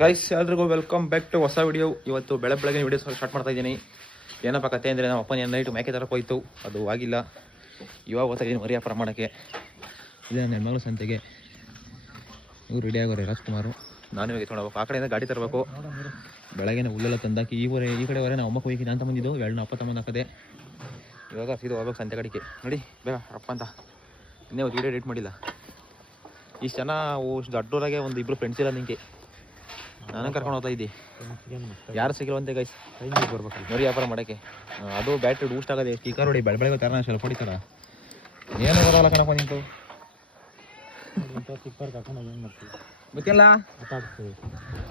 Guys ಎಲ್ರಿಗೂ welcome back to ಹೊಸ video. ಇವತ್ತು ಬೆಳಗ್ಗೆ ವಿಡಿಯೋ ಸ್ಟಾರ್ಟ್ ಮಾಡ್ತಾ ಇದ್ದೀನಿ. ಏನಪ್ಪ ಕತೆ ಅಂದರೆ ನಮ್ಮ ಅಪ್ಪನ ನೈಟು ಮೇಕೆ ತರಕ್ಕೆ ಹೋಯ್ತು, ಅದು ಆಗಿಲ್ಲ. ಇವಾಗ ಹೋಗ್ತಾ ಇದ್ದೀನಿ ಮರಿ ವ್ಯಾಪಾರ ಮಾಡೋಕ್ಕೆ. ಇದೇ ನನ್ನ ಹೆಣ್ಮಗಳು ಸಂತೆಗೆ. ಇವ್ರು ರೆಡಿ ಆಗೋರೆ ರಾಜ್ಕುಮಾರು. ನಾನು ಇವಾಗ ತೊಗೊಂಡೋಗ್ಬೇಕು, ಆ ಕಡೆಯಿಂದ ಗಾಡಿ ತರಬೇಕು. ಬೆಳಗ್ಗೆನೇ ಹುಲ್ಲೆಲ್ಲ ತಂದಾಕಿ ಈ ಕಡೆ ಹೊರೆ ನಾವು ಅಮ್ಮಕ್ಕೆ ಹೋಗಿ ನಾನು ತಗೊಂಡಿದ್ದು ಎರಡು ಅಪ್ಪ ತಗೊಂಡು ಹಾಕದೆ. ಇವಾಗ ಸೀದಾ ಹೋಗ್ಬೇಕು ಸಂತೆ ಕಡೆಗೆ. ನೋಡಿ ಬೇಗ ಅಪ್ಪ ಅಂತ ಇನ್ನೇ ಒಂದು ವಿಡಿಯೋ ಎಡಿಟ್ ಮಾಡಿಲ್ಲ. ಇಷ್ಟು ಜನ ದೊಡ್ಡವರಾಗೆ ಒಂದು ಇಬ್ಬರು ಫ್ರೆಂಡ್ಸ್ ಇಲ್ಲ ನಿಂಗೆ. ನಾನು ಕರ್ಕೊಂಡು ಹೋಗ್ತಾ ಇದ್ದೆ, ಯಾರು ಸಿಗಿಲ್ವಂತೆ ಗೈಸ್ ಬರ್ಬೇಕು ನೋಡಿ ವ್ಯಾಪಾರ ಮಾಡೋಕ್ಕೆ. ಅದು ಬ್ಯಾಟ್ರಿ ಬೂಸ್ಟ್ ಆಗೋದೆ. ಸ್ಟಿಕರ್ ಹೊಡಿ ಬೆಳಗ್ಗೆ ತರ ಸ್ವಲ್ಪ ಹೊಡಿತಾರ, ಏನು ಬರೋಲ್ಲ ಕಣಪ್ಪ ನಿಂತು. ಗೊತ್ತಿಲ್ಲ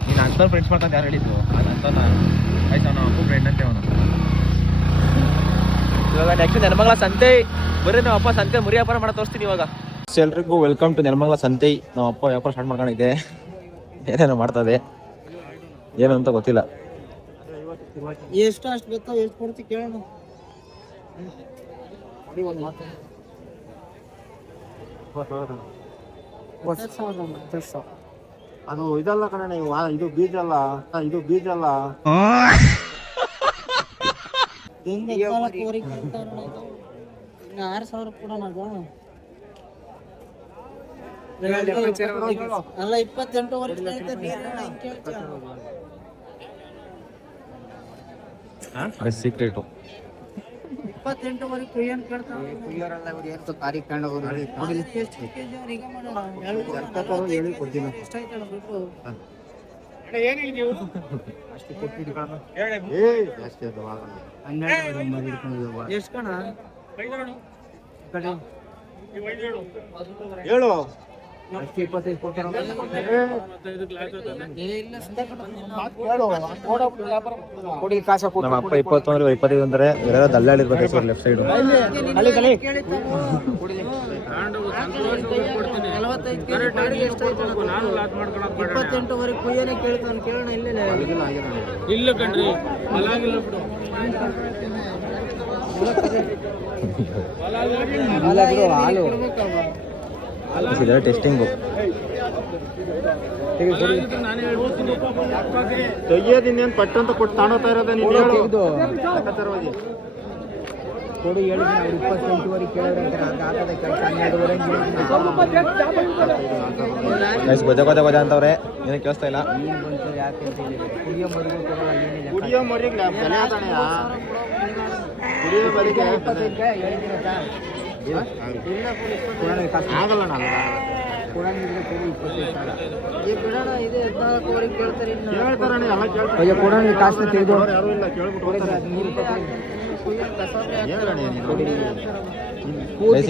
ನೀನು ಅಂಥವ್ರು ಫ್ರೆಂಡ್ಸ್ ಮಾಡ್ಕೊಂಡು ಯಾರು ಹೇಳಿದ್ರು? ಅದು ಅಂಥವ್ನ ಆಯ್ತು, ಅವನು ಅಪ್ಪು ಫ್ರೆಂಡ್ ಅಂತೆ ಅವನು. ಇವಾಗ ನೆಕ್ಸ್ಟ್ ನೆಲಮಂಗಲ ಸಂತೆ ಬರ್ರಿ, ನಾವು ಅಪ್ಪ ಸಂತೆ ಮರಿ ವ್ಯಾಪಾರ ಮಾಡೋ ತೋರಿಸ್ತೀನಿ ಇವಾಗ. ಎಲ್ರಿಗೂ ವೆಲ್ಕಮ್ ಟು ನೆಲಮಂಗಲ ಸಂತೆ. ನಾವು ಅಪ್ಪ ವ್ಯಾಪಾರ ಸ್ಟಾರ್ಟ್ ಮಾಡ್ಕೊಂಡಿದ್ದೆ, ಏನೇನೋ ಮಾಡ್ತದೆ ಏನು ಅಂತ ಗೊತ್ತಿಲ್ಲ. ಎಷ್ಟು ಅಷ್ಟು ಬೇಕಾ ಎಷ್ಟು ಕೊಡ್ತಿ ಕೇಳೋಣ. ಅದು ಇದಲ್ಲ ಕಣ, ಇದು ಬೀಜ ಅಲ್ಲ, ಇದು ಬೀಜ ಅಲ್ಲ. 6,000 ಕೊಡೋಣ. ಅಲ್ಲ 28 ಸೀಕ್ರೆಟು 28 ಏನು ಕೇಳ್ತಾರೆ? ಎಷ್ಟು ಕಣ ಹೇಳು. ನಮ್ಮ ಅಪ್ಪ 20 ಅಂದ್ರೆ 25 ಅಂದ್ರೆ ಇವರೆಲ್ಲ ದಲ್ಲಾಳಿರ್ಬೇಕು ಸರ್. ಲೆಫ್ಟ್ ಸೈಡ್ 28ವರೆಗೆ ಕುಯ್ಯನೇ ಕೇಳ್ತಾನೆ. ಕೇಳೋಣ ಇಲ್ಲ ಕಣ್ರಿ, ಟೆಸ್ಟಿಂಗು ತೆಗಿಯೋದಿನ್ನೇನು ಪಟ್ಟು ಅಂತ ಕೊಟ್ಟು ತಾಣೋತಾ ಇರೋದ ನೀನು ಹೇಳು. ಕೊಡು ಹೇಳಿ 28ವರೆಗೆ ಕೇಳಿದ್ರೆ ಗೊತ್ತ ಅಂತವ್ರೆ, ಏನು ಕೇಳಿಸ್ತಾ ಇಲ್ಲ. ಕುಡಿಯೋ ಮರಿಗೆ ಬೆಲೆ ಅದಣೆಯ, ಕುಡಿಯೋ ಮರಿಗೆ ಆಗಲ್ಲ.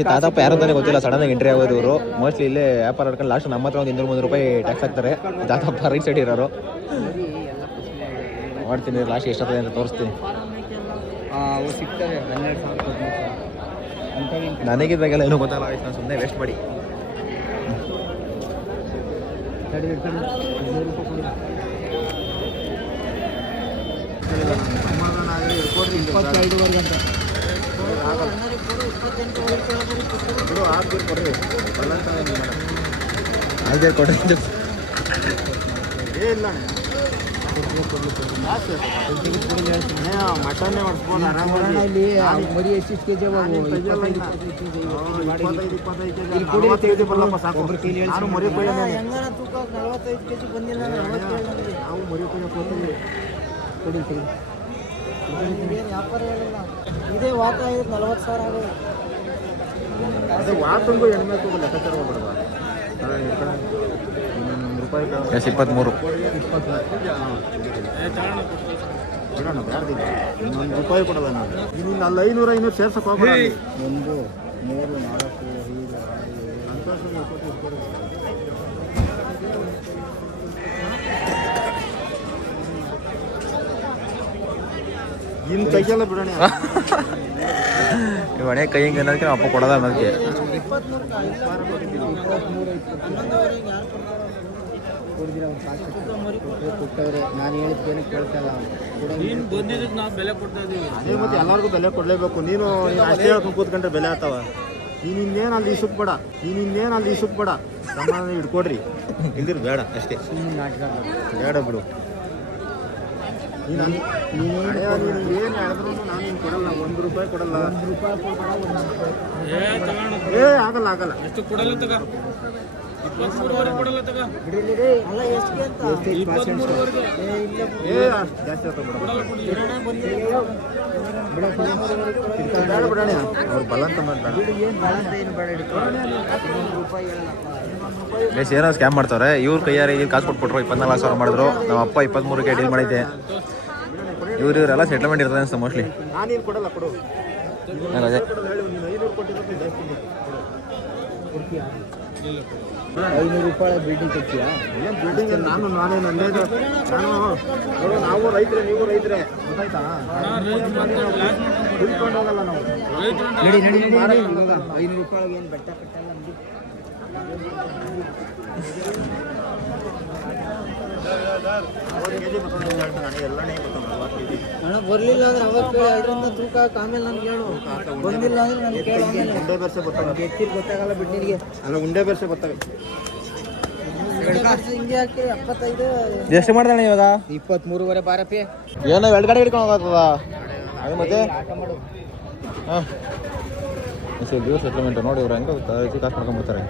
ತಾತಪ್ಪ ಯಾರು ಅಂತಾನೆ ಗೊತ್ತಿಲ್ಲ, ಸಡನ್ ಆಗಿ ಎಂಟ್ರಿ ಆಗೋದು ಇವರು. ಮೋಸ್ಟ್ಲಿ ಇಲ್ಲೇ ವ್ಯಾಪಾರ ಆಡ್ಕೊಂಡು ಲಾಸ್ಟ್ ನಮ್ಮ ಹತ್ರ ಒಂದು 200-300 ರೂಪಾಯಿ ಟ್ಯಾಕ್ಸ್ ಹಾಕ್ತಾರೆ. ತಾತಪ್ಪ ರೈಟ್ ಸೈಡ್ ಇರೋರು. ಮಾಡ್ತೀನಿ ಲಾಸ್ಟ್ ಎಷ್ಟಾಗ್ತದೆ ಅಂತ ತೋರಿಸ್ತೀನಿ. ನನಗಿದ್ದಾಗೆಲ್ಲ ಏನೂ ಗೊತ್ತಾಗಲ್ಲ, ಆಯ್ತು ನಾನು ಸುಮ್ಮನೆ ವೇಸ್ಟ್ ಮಾಡಿ. ಹಾಗೆ ಕೊಡಿ ಮಟನ್ನೇ ಮಾಡಿಸ್ಬೋದು ಮರಿ ಎಷ್ಟು ಕೆಜಿ ಮರಿ ತೂಕ 45 ಕೆಜಿ ಬಂದಿಲ್ಲ. ನಾವು ಮರಿ ಕೊಯ್ಯಕ್ಕೆ ವ್ಯಾಪಾರ ಹೇಳಿಲ್ಲ. ಇದೇ ವಾತ 40,000 ಆಗೋದು. ಅದು ವಾತಂಗೂ ಎಣ್ಮೆಕ್ಕೂ ಲೆಕ್ಕಾಚಾರ ಹೋಗ್ಬಿಡ್ದ. ರೂಪಾಯಿ 23 ಬಿಡೋಣ, ಯಾರ್ದಿಲ್ಲ. ಇನ್ನೊಂದು ರೂಪಾಯಿ ಕೊಡಲ್ಲ ನಾನು. ಇನ್ನು ಅಲ್ಲಿ 500 ಸೇರ್ಸಕ್ಕೆ ಹೋಗ್ಬೇಡ. 1 3 4 ಇನ್ನು ಕೈಗೆಲ್ಲ ಬಿಡೋಣ. ಮನೆ ಕೈ ಹಿಂಗೆ ಅನ್ನೋದಕ್ಕೆ ನಮ್ಮ ಅಪ್ಪ ಕೊಡೋದ ಅನ್ನೋದಕ್ಕೆ. 23 ನಾನು ಹೇಳಿದ್ದೇನೆ ಕೇಳ್ತಲ್ಲ. ಅದೇ ಮತ್ತೆ ಎಲ್ಲರಿಗೂ ಬೆಲೆ ಕೊಡಲೇಬೇಕು. ನೀನು ಅಷ್ಟೇ ಹೇಳ್ಕೊಂಡು ಕೂತ್ಕೊಂಡ್ರೆ ಬೆಲೆ ಆಗ್ತಾವ. ನೀನು ಇನ್ನೇನು ಅಲ್ಲಿ ಇಸುಕ್ ಬೇಡ, ಸಮಾನ ಹಿಡ್ಕೊಡ್ರಿ. ಇಲ್ದಿರು ಬೇಡ ಅಷ್ಟೇ, ಬೇಡ ಬಿಡು. ಏನು ಹೇಳಿದ್ರು ನಾನು ನಿಮ್ಗೆ ಕೊಡಲ್ಲ, 1 ರೂಪಾಯಿ ಕೊಡಲ್ಲ. ಆಗಲ್ಲ ಆಗಲ್ಲ. ಎಷ್ಟು ಕೊಡಲ್ಲ ತಗ, 23 ಕೊಡಲ್ಲ ತಗ. ಅಲ್ಲ ಎಷ್ಟು ಅಂತ 23 ಜಾಸ್ತಿ ಬಿಡೋಣ. ಅವ್ರು ಬಲ ಅಂತ ಏನೋ ಸ್ಕ್ಯಾಮ್ ಮಾಡ್ತಾರೆ ಇವ್ರ ಕೈಯಾರೆ. ಈಗ ಕಾಸು ಕೊಟ್ಬಿಟ್ರು, 24,000 ಮಾಡಿದ್ರು. ನಮ್ಮ ಅಪ್ಪ 23ಕ್ಕೆ ಡೀಲ್ ಮಾಡಿದ್ದೆ. ಇವರೆಲ್ಲ ಸೆಟ್ಲ್ಮೆಂಟ್ ಇರ್ತದೆ ಅನ್ಸುತ್ತೆ ಮೋಸ್ಟ್ಲಿ. ನಾನೇನು ಕೊಡಲ್ಲ, ಕೊಡು. ಅದೇ 500 ಕೊಟ್ಟಿದ್ರೆ ಜಾಸ್ತಿ 500 ರೂಪಾಯಿ ಬಿಲ್ಡಿಂಗ್ ಕೊಡ್ತೀಯಾ? ಏನು ಬಿಲ್ಡಿಂಗ್? ನಾನೇ ನಂದೇದು. ನೋಡು, ನಾವು ರೈತರೇ, ನೀವು ರೈತರೇ, ಗೊತ್ತಾಯ್ತಾ? ತಿಳ್ಕೊಂಡೋಗಲ್ಲ ನಾವು. 500 ರೂಪಾಯಿ ಏನು ಬೆಟ್ಟ ಕಟ್ಟಲ್ಲ ಅಂಗಡಿ. ಹಣ ಬರಲಿಲ್ಲ ಅಂದ್ರೆ ಅವಾಗ ಕೇಳಿ, 2ರಿಂದ ತೂಕ ಹಾಕಿ, ಆಮೇಲೆ ನನ್ಗೆ ಹೇಳು. ಬಂದಿಲ್ಲ ಅಂದ್ರೆ ನಾನು ಕೇಳಿ. ಉಂಡೆ ಬೆರ್ಸೆ ಗೊತ್ತಾಗಲ್ಲ, ಎತ್ತಿಗೆ ಗೊತ್ತಾಗಲ್ಲ ಬಿಟ್ಟಿನಿಗೆ. ಅಲ್ಲ ಉಂಡೆ ಬೆರ್ಸೆ ಗೊತ್ತಾಗ. ಹಿಂಗೆ ಹಾಕಿ 75. ಎಷ್ಟು ಮಾಡ್ತಾನೆ ಇವಾಗ? 23.5 ಬಾರಪ್ಪಿ. ಏನೋ 2 ಗಾಡಿ ಹಿಡ್ಕೊಂಡು ಹೋಗ್ತದ ಅದು ಮತ್ತೆ. ಹಾಂ ದಿವಸ ಸೆಟ್ಲ್ಮೆಂಟ್ ನೋಡಿ. ಇವ್ರು ಹೆಂಗೆ ಕಾಸು ಮಾಡ್ಕೊಂಡ್ಬಿಡ್ತಾರೆ.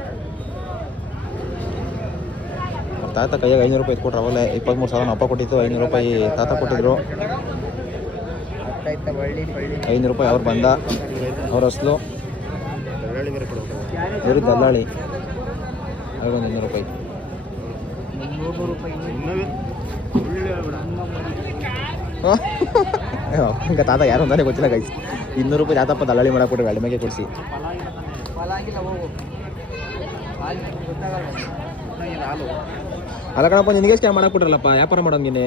ಅವ್ರ ತಾತ ಕೈಯಾಗ 500 ರೂಪಾಯಿ ಕೊಟ್ರು. ಅವಾಗಲೇ 23,000 ಅಪ್ಪ ಕೊಟ್ಟಿತ್ತು, 500 ರೂಪಾಯಿ ತಾತ ಕೊಟ್ಟಿದ್ರು. 500 ರೂಪಾಯಿ ಅವ್ರು ಬಂದ, ಅವ್ರ ಅಸಲು ಇವ್ರ ದಲ್ಲಾಳಿ. ಅವ್ರಿಗೊಂದು 200 ರೂಪಾಯಿ. ಈಗ ತಾತ ಯಾರು ಅಂತಾನೆ ಗೊತ್ತಿಲ್ಲ ಗೈಸ್. 200 ರೂಪಾಯಿ ತಾತಪ್ಪ ದಲ್ಲಾಳಿ ಮಾಡಕ್ಬಿಟ್ರೆ ಎಳ್ಳು ಮೇಕೆ ಕೊಡಿಸಿ. ಅಲ್ಲ ಕಣಪ್ಪ, ನಿನಗೆ ಸ್ಕ್ಯಾಮ್ ಮಾಡಕ್ಬಿಟ್ರಲ್ಲಪ್ಪ ವ್ಯಾಪಾರ ಮಾಡೋಂಗಿನೇ.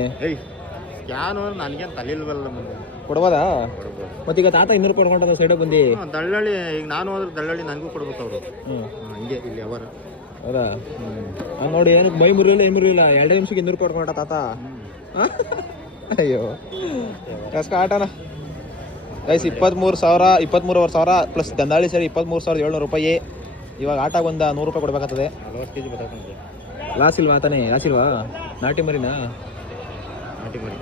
ಸ್ಕ್ಯಾನು ನನಗೇನು ತಲೆಯಿಲ್ವಲ್ಲ ಮುಂದೆ. ಕೊಡ್ಬೋದಾ? ಮತ್ತೀಗ ತಾತ 200 ರೂಪಾಯಿ ಕೊಡ್ಕೊಂಡು ಸೈಡಿಗೆ ಬಂದು ದಳ್ಳಾಳಿ. ಈಗ ನಾನು ಹೋದ್ರೆ ದಳ್ಳಾಳಿ ನನಗೂ ಕೊಡ್ಬೇಕು ಅವರು. ಹಂಗೆ ಇಲ್ಲಿ ಅವರ. ಹೌದಾ? ಹಂಗೆ ನೋಡಿ, ಏನಕ್ಕೆ ಮೈ ಮುರಿಲಿಲ್ಲ, ಏನು ಮುರಿಲಿಲ್ಲ. 2 ನಿಮಿಷಕ್ಕೆ 200 ರೂಪಾಯಿ ಕೊಡ್ಕೊಂಡ ತಾತ. ಅಯ್ಯೋ ಕಷ್ಟ ಆಟನ ಗೈಸ್. 23,000 ಪ್ಲಸ್ ದಂದಾಳಿ ಸೇರಿ 23,700 ರೂಪಾಯಿ. ಇವಾಗ ಆಟ ಒಂದು 100 ರೂಪಾಯಿ ಕೊಡ್ಬೇಕಾಗ್ತದೆ. 40 kg ಬರ್ತದೆ. ಲಾಸ್ ಇಲ್ವಾ ತಾನೇ? ಲಾಸ್ ಇಲ್ವಾ? ನಾಟಿ ಮರಿನಾ? ನಾಟಿ ಮರಿ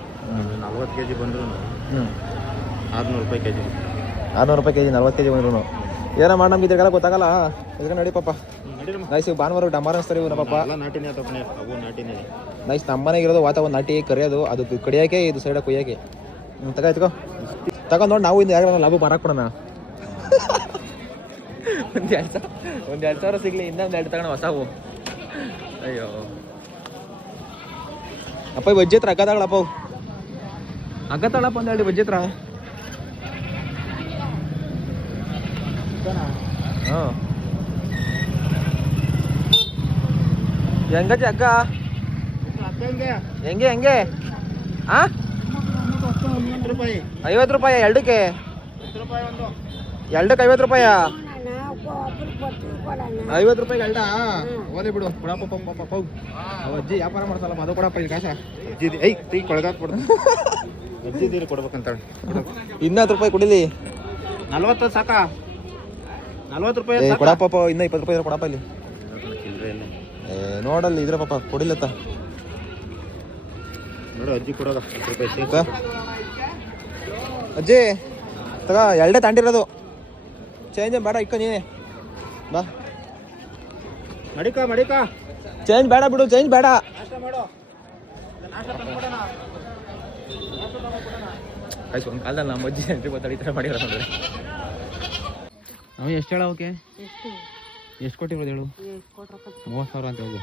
40 kg ಬಂದ್ರು 600 ರೂಪಾಯಿ kg. 600 ರೂಪಾಯಿ kg, 40 kg ಬಂದ್ರು ಏನೋ ಮಾಡಿ ನಮ್ಗೆ ಇದ್ರಿಗೆಲ್ಲ ಗೊತ್ತಾಗಲ್ಲ. ಇದ್ರಿಗೆ ನಡಿ ಪಾಪ ನೈಸ್. ಭಾನುವಾರ ಡಮಾರ್ ಅನ್ಸ್ತಾರೆ ಇವ್ರ ಪಾಪ. ನಾಟಿನೇ ತಪ್ಪನೆ, ಅವು ನಾಟಿನೇ ನೈಸ್. ನಮ್ಮ ಮನೆಗೆ ಇರೋದು ವಾತಾವರಣ ನಾಟಿ ಕರಿಯೋದು, ಅದು ಕಡಿಯೋಕೆ, ಇದು ಸೈಡ ಕೊಯ್ಯೋಕೆ. ತಗೋ ತಗೊಂಡು ನೋಡಿ. ನಾವು ಇಂದ ಯಾರು ಲಾಭ ಮಾರಾಕ್ಬಿಡೋಣ. ಒಂದು 2,000 ಸಿಗಲಿ, ಇನ್ನೊಂದು 2 ತಗೋಣ ಹೊಸವು. ಅಯ್ಯೋ ಅಪ್ಪ, ಈ ಬಜ್ಜಿ ಹತ್ರ ಹಗ್ಗ ತಗೊಳಪ್ಪ. ಹಗ್ಗ ತಗೊಳಪ್ಪ ಒಂದು 2 ಬಜ್ಜಿ ಹತ್ರ. ಹಾಂ ಹೆಂಗಜ್ಜಿ ಹಗ್ಗ? ಹೆಂಗೆ ಹೆಂಗೆ? ಹಾಂ 50 ರೂಪಾಯಿ ಎರಡಕ್ಕೆ. 2ಕ್ಕೆ 50 ರೂಪಾಯಿ. 50 ರೂಪಾಯಿಗೆ ಎರಡ? ಓಲಿ ಬಿಡು ಕೊಡಪ್ಪ. ಅಜ್ಜಿ ವ್ಯಾಪಾರ ಮಾಡ್ತಲ್ಲ, ಅದು ಕೊಡಪ್ಪ ಇಲ್ಲಿ ಕಾಸ. ಅಜ್ಜಿ ಕೊಳಗಾಕ್ ಕೊಡ್ದು. ಅಜ್ಜಿದೀರಿ ಕೊಡ್ಬೇಕಂತ. 20 ರೂಪಾಯಿ ಕುಡಿಲಿ. 40 ಸಾಕಾ? 40 ರೂಪಾಯಿ ಕೊಡಪ್ಪ. ಇನ್ನೂ 20 ರೂಪಾಯಿ ಕೊಡಪ್ಪ ಇಲ್ಲಿ. ನೋಡಲ್ಲಿ ಇದ್ರ ಪಾಪ ಕೊಡಿಲ್ಲತ್ತ. ನೋಡು ಅಜ್ಜಿ ಕೊಡೋದ 10 ರೂಪಾಯಿ. ಅಜ್ಜಿ ತಗ, 2 ತಾಂಡಿರೋದು. ಚೇಂಜ್ ಬೇಡ, ಇಕ್ಕ ನೀನೆ ಬಾ. ಮಡಿಕ ಚೇಂಜ್ ಬೇಡ ಬಿಡು, ಚೇಂಜ್ ಬೇಡ. ಆಯ್ತು, ಒಂದು ಕಾಲದಲ್ಲಿ ನಮ್ಮ ಅಜ್ಜಿ ಎಂಟ್ರಿ ಗೊತ್ತಾಡಿ ಈ ಥರ ಮಾಡಿರೋ ನೋಡ್ರಿ. ನಾವು ಎಷ್ಟು ಹೇಳ? ಓಕೆ, ಎಷ್ಟು ಕೊಟ್ಟಿರೋದು ಹೇಳು? 30,000 ಅಂತ ಹೋಗು.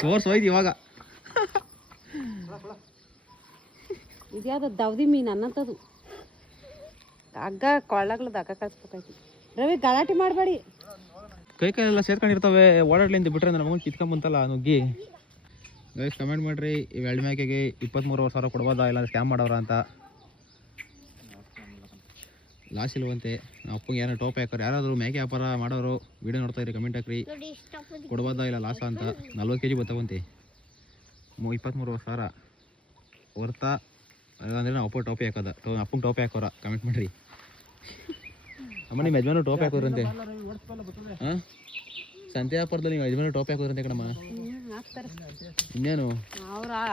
ತೋರ್ಸೋಯ್ತು ಇವಾಗ. ಇದ್ಯಾವುದು ದವದಿ ಮೀನು ಅನ್ನಂಥದ್ದು. ಹಗ್ಗ ಕೊಳ್ಳಗ್ಲದ ಹಗ್ಗ ಕಳಿಸ್ಬೇಕಾಯ್ತು. ರವಿ ಗಲಾಟೆ ಮಾಡಬೇಡಿ. ಕೈ ಕಾಲೆಲ್ಲ ಸೇರ್ಕೊಂಡಿರ್ತವೆ. ಓಡಾಡ್ಲಿಂದ ಬಿಟ್ರೆ ನನ್ನ ಮಗನ ಕಿತ್ಕೊಂಬಂತಲ್ಲ ನುಗ್ಗಿ. ಗೈಸ್ ಕಮೆಂಟ್ ಮಾಡಿರಿ, ಇವು ಎಳ್ಳು ಮೇಕೆಗೆ 23,000 ಕೊಡ್ಬೋದಾ, ಇಲ್ಲ ಸ್ಕ್ಯಾಮ್ ಮಾಡೋರ ಅಂತ. ಲಾಸ್ ಇಲ್ವಂತೆ. ನಾವು ಅಪ್ಪಂಗೆ ಯಾರು ಟೋಪ್ ಹಾಕೋರು, ಯಾರಾದರೂ ಮೇಕೆ ವ್ಯಾಪಾರ ಮಾಡೋರು ವೀಡಿಯೋ ನೋಡ್ತಾ ಇರಿ, ಕಮೆಂಟ್ ಹಾಕ್ರಿ. ಕೊಡ್ಬೋದಾ ಇಲ್ಲ ಲಾಸ ಅಂತ. 40 kg ಬರ್ತಾವಂತೆ. 23,000 ಹೊರ್ತಾ ಅಂದರೆ ನಾವು ಅಪ್ಪ ಟೋಪಿ ಹಾಕೋದ. ಅಪ್ಪಂಗೆ ಟೋಪಿ ಹಾಕೋರ ಕಮೆಂಟ್ ಮಾಡಿರಿ. ಅಮ್ಮ ನಿಮ್ಮ ಯಜಮಾನ ಟೋಪಿ ಹಾಕೋದ್ರಂತೆ ಹಾಂ ಸಂತೆ ವ್ಯಾಪಾರದಲ್ಲಿ ನಿಮ್ಮ ಯಜಮಾನ ಟೋಪಿ ಹಾಕೋದ್ರಂತೆ ಕಣಮ್ಮ. ಹಾಕ್ತಾರೆ ಇನ್ನೇನು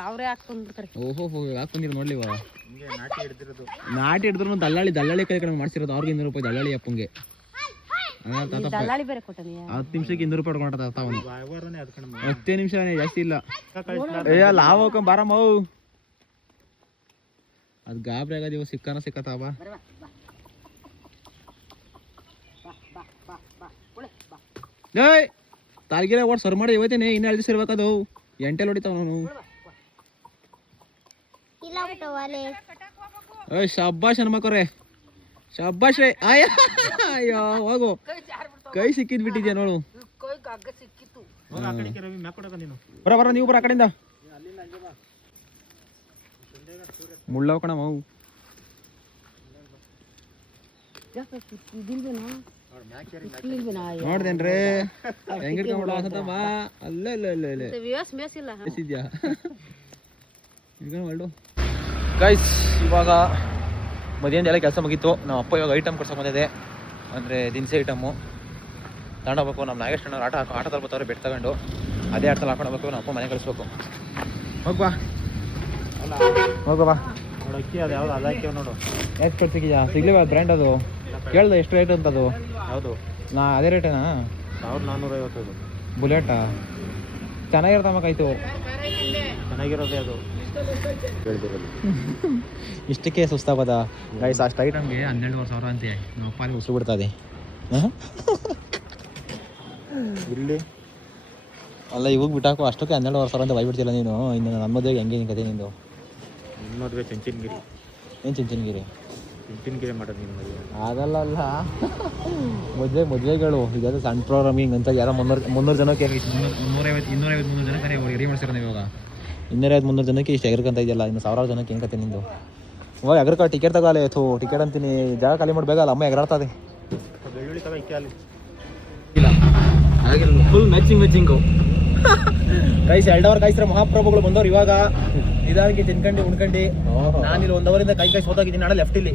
ಅವರೇ ಹಾಕ್ಕೊಂಡ್ಬಿಡ್ತಾರೆ. ಓಹೋ ಹಾಕೊಂಡಿರು ನೋಡ್ಲಿವ ನಾಟಿ ಹಿಡಿದ್ರು ದಲ್ಲಾಳಿ ಕೈ ಕಡೆ ಮಾಡ್ಸಿರೋದು ಅವ್ರಿಗೆ 200 ರೂಪಾಯಿ ದಲ್ಲಾಳಿ ಅಪ್ಪಂಗೆ. ದಲ್ಲಾಳಿ ಬೇರೆ ಕೊಟ್ಟನಿ. 10 ನಿಮಿಷಕ್ಕೆ 200 ರೂಪಾಯಿ ಹೊಡ್ಕೊಂಡ ಅವನು. 10 ನಿಮಿಷ ಜಾಸ್ತಿ ಇಲ್ಲ. ಏ ಲಾವ್ ಹೋಗ್ಕೊಂಡ್ ಬಾರಮ್ಮ ಅದು ಗಾಬರಿ ಆಗದ ಇವ ಸಿಕ್ಕತ್ತಾವ. ಏಯ್ ತಾಲ್ಗಿರ ಓಟ್ ಸರ್ ಮಾಡಿ ಇವತ್ತೇನೆ ಇನ್ನು 2 ದಿವಸ ಇರ್ಬೇಕದು. ಎಂಟೆಲ್ ಹೊಡಿತಾವ ನಾನು. ಏಯ್ ಶಬ್ಬಾಷ್ ಹನುಮಕ್ಕವ್ರೆ ಶಬ್ಬಾಷ್. ಅಯ್ಯೋ ಹೋಗು ಕೈ ಸಿಕ್ಕಿದ್ ಬಿಟ್ಟಿದ್ಯಾ ನೋಡು. ಬರ ನೀವು ಬರ ಆ ಕಡೆಯಿಂದ ಮುಳ್ಳವ ಕಣ ಮಾವು. ನೋಡ್ದೇನ್ರಿ ಹೆಂಗಿರ್ಕೊಂಡ್ಬಿಡ ಬಾ ಅಲ್ಲೇ ಗೈಸ್. ಇವಾಗ ಮಧ್ಯಾಹ್ನ ಎಲ್ಲ ಕೆಲಸ ಮುಗೀತು. ನಮ್ಮ ಅಪ್ಪ ಇವಾಗ ಐಟಮ್ ಕೊಡ್ಸೋ ಬಂದಿದೆ, ಅಂದರೆ ದಿನಸಿ ಐಟಮು ತಗೊಂಡೋಗ್ಬೇಕು. ನಮ್ಮ ನಾಗೇಶ್ ಅಣ್ಣ ಆಟದಲ್ಲಿ ಬರ್ತಾವ್ರೆ ಬೆಟ್ ತಗೊಂಡು ಅದೇ ಆಟದಲ್ಲಿ ಹಾಕೊಂಡೋಗ್ಬೇಕು. ನಮ್ಮ ಅಪ್ಪ ಮನೆ ಕಳಿಸ್ಬೇಕು. ಹೋಗ್ಬಾ ಹೋಗಬಾ ನೋಡು ಅಕ್ಕಿ ಅದು ಯಾವ್ದು ಅದು ಹಾಕ್ಯವ ನೋಡು. ಎಷ್ಟು ಕೊಡ್ಸಿದ್ಯಾ ಸಿಗ್ಲಿವ ಬ್ರ್ಯಾಂಡ್ ಅದು ಕೇಳ್ದೆ ಎಷ್ಟು ರೇಟ್ ಅಂತ ಅದು? ಯಾವುದು ಅದೇ ರೇಟೇನಾ? 1450. ಬುಲೆಟಾ ಚೆನ್ನಾಗಿರ್ತಮ್ಮಕ್ಕಾಯ್ತು. ಚೆನ್ನಾಗಿರೋದೇ ಅದು ಇಷ್ಟಕ್ಕೆ ಸುಸ್ತಾಗೋದ ಗೈಸ್. ಅಷ್ಟು ಐಟಮ್ಗೆ 12,500 ಅಂತೆ. ನಮ್ಮ ಅಪ್ಪ ಅಲ್ಲಿ ಉಸಿರು ಬಿಡ್ತದೆ ಇಲ್ಲಿ ಅಲ್ಲ ಇವಾಗ ಬಿಟ್ಟಾಕು ಅಷ್ಟಕ್ಕೆ 12,500 ಅಂತ ಬೈಬಿಡ್ತಿಲ್ಲ ನೀನು. ಇನ್ನು ನನ್ನ ಮದುವೆಗೆ ಹೆಂಗೆ ನಿನ್ ಕತೆ ನಿಂದು? ನಿಮ್ಮ ಮದುವೆ ಚಂಚನಗಿರಿ. ಏನು ಚಂಚನಗಿರಿ ಮಾಡೋದು ನಿಮ್ಮ ಮದುವೆ ಅದಲ್ಲ ಅಲ್ಲ ಮದುವೆಗಳು ಇದಾದ ಸಣ್ಣ ಪ್ರೋಗ್ರಾಮಿಂಗ್ ಅಂತ ಯಾರೋ 300 ಜನಕ್ಕೆ 250 ಜನಕ್ಕೆ ರೆಡಿ ಮಾಡ್ಸಿರೋ ನೀವು. ಇವಾಗ 250-300 ಜನಕ್ಕೆ ಇಷ್ಟು ಎಗರ್ಕಂತ ಇದೆಯಲ್ಲ, ಇನ್ನು 1000 ಜನಕ್ಕೆ ಹೆಂಗೆ ಕತೆ ನಿಂದು? ಇವಾಗ ಎಗರ್ಕ ಟಿಕೆಟ್ ತಗೋಲೆ ಟಿಕೆಟ್ ಅಂತೀನಿ. ಜಾಗ ಖಾಲಿ ಮಾಡಬೇಕಲ್ಲ, ಅಮ್ಮ ಎಗರಾಡ್ತದೆ. ಬೆಳ್ಳುಳ್ಳಿ ತಗೋ ಇಕ್ಕಿ ಅಲ್ಲಿ ಇಲ್ಲ ಆಗಿರಲ್ಲ ಫುಲ್ ಮ್ಯಾಚಿಂಗು ಕೈಸ್ 2 ಅವರ್ ಕಾಯಿಸ್ರೆ ಮಹಾಪ್ರಭುಗಳು ಬಂದವ್ರು. ಇವಾಗ ನಿಧಾನಕ್ಕೆ ತಿನ್ಕೊಂಡು ಉಣ್ಕೊಂಡು ನಾನಿಲ್ಲಿ 1 ಅವರಿಂದ ಕೈ ಸೋತಾಗಿದ್ದೀನಿ ನಾಳೆ ಲೆಫ್ಟಲ್ಲಿ.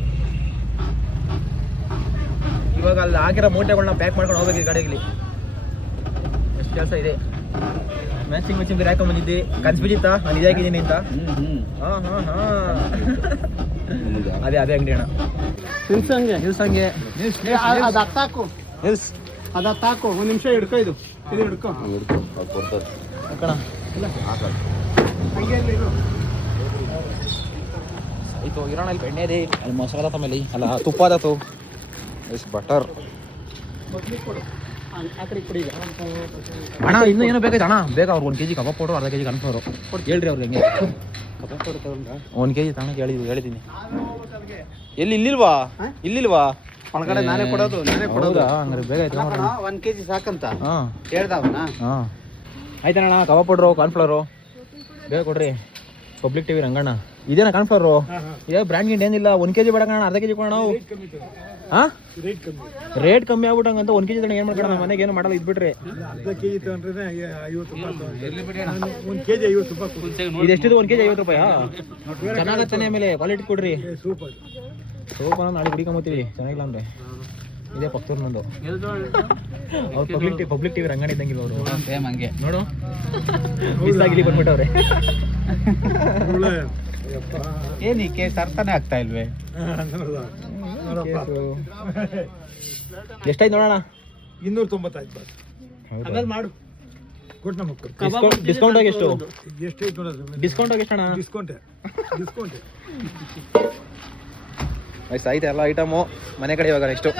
ಇವಾಗ ಅಲ್ಲಿ ಹಾಕಿರೋ ಮೂಟೆಗಳನ್ನ ಪ್ಯಾಕ್ ಮಾಡ್ಕೊಂಡು ಹೋಗ್ಬೇಕು ಈ ಗಾಡಿಗೆ. ಎಷ್ಟು ಕೆಲಸ ಇದೆ. ಮ್ಯಾಚಿಂಗ್ ಬೇರೆ ಹಾಕೊಂಡ್ ಬಂದಿದ್ದೆ. ಕನ್ಸ್ಬಿದ್ದಿತ್ತಾ ನಾನು ಇದಾಗಿದ್ದೀನಿ ಅಂತ? ಅದೇ ಅಂಗಡಿ ಅಣ್ಣ. ನಿಲ್ಸಂಗೆ ಅದು ಹತ್ತಾಕು ಅದು ಹತ್ತಾಕು. 1 ನಿಮಿಷ ಹಿಡ್ಕೊ. ಇದು ಹಿಡ್ಕೊ ಕಣ ಆಯ್ತು. ಇರೋಣ ಇಲ್ಲಿ ಬೆಣ್ಣೆ ಇದೆ, ಅಲ್ಲಿ ಮೊಸರದ ತಮ್ಮಲ್ಲಿ ಅಲ್ಲ ತುಪ್ಪ ಅದತ್ತು ಬಟರ್. ಅಣ್ಣ ಇನ್ನೂ ಏನೋ ಬೇಕಾಯ್ತು ಅಣ್ಣ? ಬೇಗ ಅವ್ರು 1 kg ಕಬಾಬ್ ಪೌಡರ್, 1/2 kg ಕನ್ಫ್ಲವರು ಹೇಳ್ರಿ ಅವ್ರಿಗೆ. ಹೆಂಗೆ 1 kg ತಗೊಂಡು ಹೇಳಿದ್ದೀನಿ. ಇಲ್ಲಿಲ್ವಾ ಒಳಗಡೆ ನಾನೇ ಕೊಡೋದು ಹಂಗಾರೆ ಬೇಗ ಆಯ್ತು. 1 kg ಸಾಕಂತ ಹಾಂ ಹೇಳ್ದವನ. ಹಾಂ ಆಯ್ತಣ್ಣ. ಕಬಾಬ್ ಪೌಡ್ರು, ಕಾರ್ನ್ಫ್ಲವರು ಬೇಗ ಕೊಡ್ರಿ. ಪಬ್ಲಿಕ್ ಟಿವಿ ರಂಗಣ್ಣ ಇದೇನಾ ಕಾರ್ನ್ಫ್ಲವರು? ಇದೇ ಬ್ರ್ಯಾಂಡ್ ಗಿಂಡ್ ಏನಿಲ್ಲ. 1 kg ಬೇಡ ಕಣ, 1/2 kg ಕೊಡೋಣ ನಾವು. ಹಾಂ ರೇಟ್ ಕಮ್ಮಿ ಆಗ್ಬಿಟ್ಟಂಗಂತ 1 kg ತಗೊಂಡು ಏನು ಮಾಡ್ಕೊಳ? ನಮ್ಮ ಮನೆಗೆ ಏನು ಮಾಡಲ್ಲ ಇದ್ಬಿಟ್ರಿ. 1/2 kg ತಗೊಂಡ್ರೆ 50 ರೂಪಾಯಿ. 1 kg 50 ರೂಪಾಯಿ. ಇದೆಷ್ಟಿದೆ? 1 kg 50 ರೂಪಾಯಿ. ಚೆನ್ನಾಗತ್ತಾನೆ. ಆಮೇಲೆ ಕ್ವಾಲಿಟಿ ಕೊಡ್ರಿ. ಸೂಪರ್ ನಾಳೆ ಹುಡುಕೊಂಬತ್ತೀವಿ ಚೆನ್ನಾಗಿಲ್ಲ ಅಂದ್ರೆ. ಇದೇ ಪಕ್ತೂರು ನಂದು. ಅವ್ರು ಪಬ್ಲಿಕ್ ಟಿವಿ ರಂಗಣ್ಣ ಇದ್ದಂಗಿಲ್ಲ ಅವರು. ಸೇಮ್ ಹಂಗೆ ನೋಡು ಮಿಸ್ಸಾಗಿ ಬಂದ್ಬಿಟ್ಟವ್ರೆ. ಏನಕ್ಕೆ ಸರ್ತಾನೆ ಆಗ್ತಾ ಇಲ್ವೇ? ಎಷ್ಟಾಯ್ತು ನೋಡೋಣ? 290 ಆಯ್ತು. ಹಂಗಲ್ಲಿ ಮಾಡು. ಡಿಸ್ಕೌಂಟ್ ಆಗಿ ಎಷ್ಟು? ಎಷ್ಟೈತೆ ನೋಡೋದು. ಡಿಸ್ಕೌಂಟ್ ಆಗಿ ಎಷ್ಟಣ್ಣ? ಡಿಸ್ಕೌಂಟ್ ಆಯ್ತು ಎಲ್ಲ ಐಟಮು ಮನೆ ಕಡೆ ಇವಾಗ ನೆಕ್ಸ್ಟು.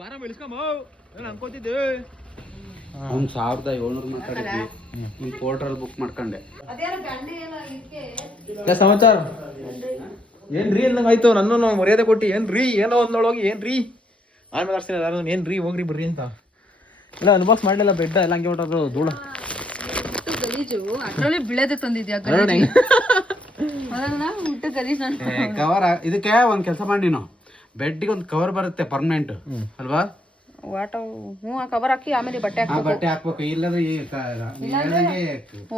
ಬಾರ ಬೆಳೆಸ್ಕೊಂಬ ಅನ್ಕೋತಿದ್ದೆ. 1700 ಮಾತಾಡಿದ್ವಿ. ನಿಮ್ಮ ಪೋರ್ಟ್ರಲ್ಲಿ ಬುಕ್ ಮಾಡ್ಕೊಂಡೆ. ಸಮಾಚಾರ ಏನ್ರಿ ಅಂದಂಗೆ ಆಯ್ತು. ನನ್ನನ್ನು ಮರ್ಯಾದೆ ಕೊಟ್ಟು ಏನ್ರಿ ಏನೋ ಒಂದೊಳಗೆ ಏನ್ರಿ ಆಮೇಲೆ ಆಡ್ತೀನಿ ನಾನು ಏನ್ರಿ ಹೋಗ್ರಿ ಬರ್ರಿ ಅಂತ. ಇಲ್ಲ ಅನ್ಬಾಕ್ಸ್ ಮಾಡಲಿಲ್ಲ. ಬೆಡ್ ಎಲ್ಲ ಹಂಗೆ ಹೊಟ್ಟದು ಧೂಳ ಗಲೀಜು ಅದ್ರಲ್ಲಿ ಬಿಳದೆ ತಂದಿದ್ಯಾ? ಕವರ್ ಇದಕ್ಕೆ ಒಂದ್ ಕೆಲಸ ಮಾಡಿ, ನೀನು ಬೆಡ್ಗೆ ಒಂದು ಕವರ್ ಬರುತ್ತೆ ಪರ್ಮನೆಂಟ್ ಅಲ್ವಾ? ಕವರ್ ಹಾಕಿ ಆಮೇಲೆ ಬಟ್ಟೆ ಬಟ್ಟೆ ಹಾಕ್ಬೇಕು. ಇಲ್ಲದ್ರೆ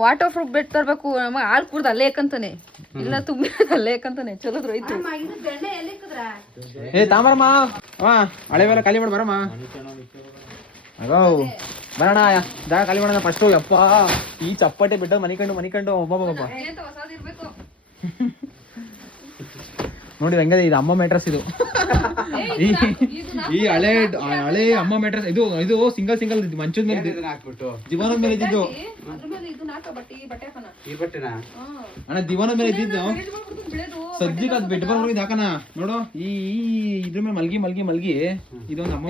ವಾಟರ್ ಪ್ರೂಫ್ ಬೆಡ್ ತರ್ಬೇಕು. ಹಾಲು ಕುಡ್ದು ಅಲ್ಲೇ ಯಾಕಂತಾನೆ ಇಲ್ಲ ತುಂಬಿ ಅಲ್ಲೇ ಯಾಕಂತಾನೆ ಚಲೋದ್ರು ಆಯ್ತು. ಏ ತಾಂಬರಮ್ಮ ಅಮ್ಮ ಹಳೆ ಬೇರೆ ಖಾಲಿ ಮಾಡಿ ಬರಮ್ಮ ಅಗೋ ಬರೋಣ ಜಾಗ ಖಾಲಿ ಮಾಡೋಣ ಫಸ್ಟು ಯಪ್ಪ ಈ ಚಪ್ಪಟೆ ಬಿಟ್ಟು ಮನಿಕಂಡು ಒಬ್ಬೊಬ್ಬ ನೋಡಿ ಹೆಂಗದೆ ಇದು ಅಮ್ಮ ಮ್ಯಾಟ್ರಸ್ ಇದು ಈ ಹಳೆ ಅಮ್ಮ ಮ್ಯಾಟ್ರಸ್ ಇದು ಸಿಂಗಲ್ ಮಂಚದ ಮೇಲೆ ದಿವಾನದ ಮೇಲೆ ಇದ್ದಿದ್ದು ಅಣ್ಣ ದಿವಾನದ ಮೇಲೆ ಇದ್ದಿದ್ದು ಸದ್ಯಕ್ಕೆ ಅದು ಬೆಡ್ ಬಂದು ಹಾಕಣ ನೋಡು ಈ ಇದ್ರ ಮೇಲೆ ಮಲ್ಗಿ ಇದೊಂದು ಅಮ್ಮ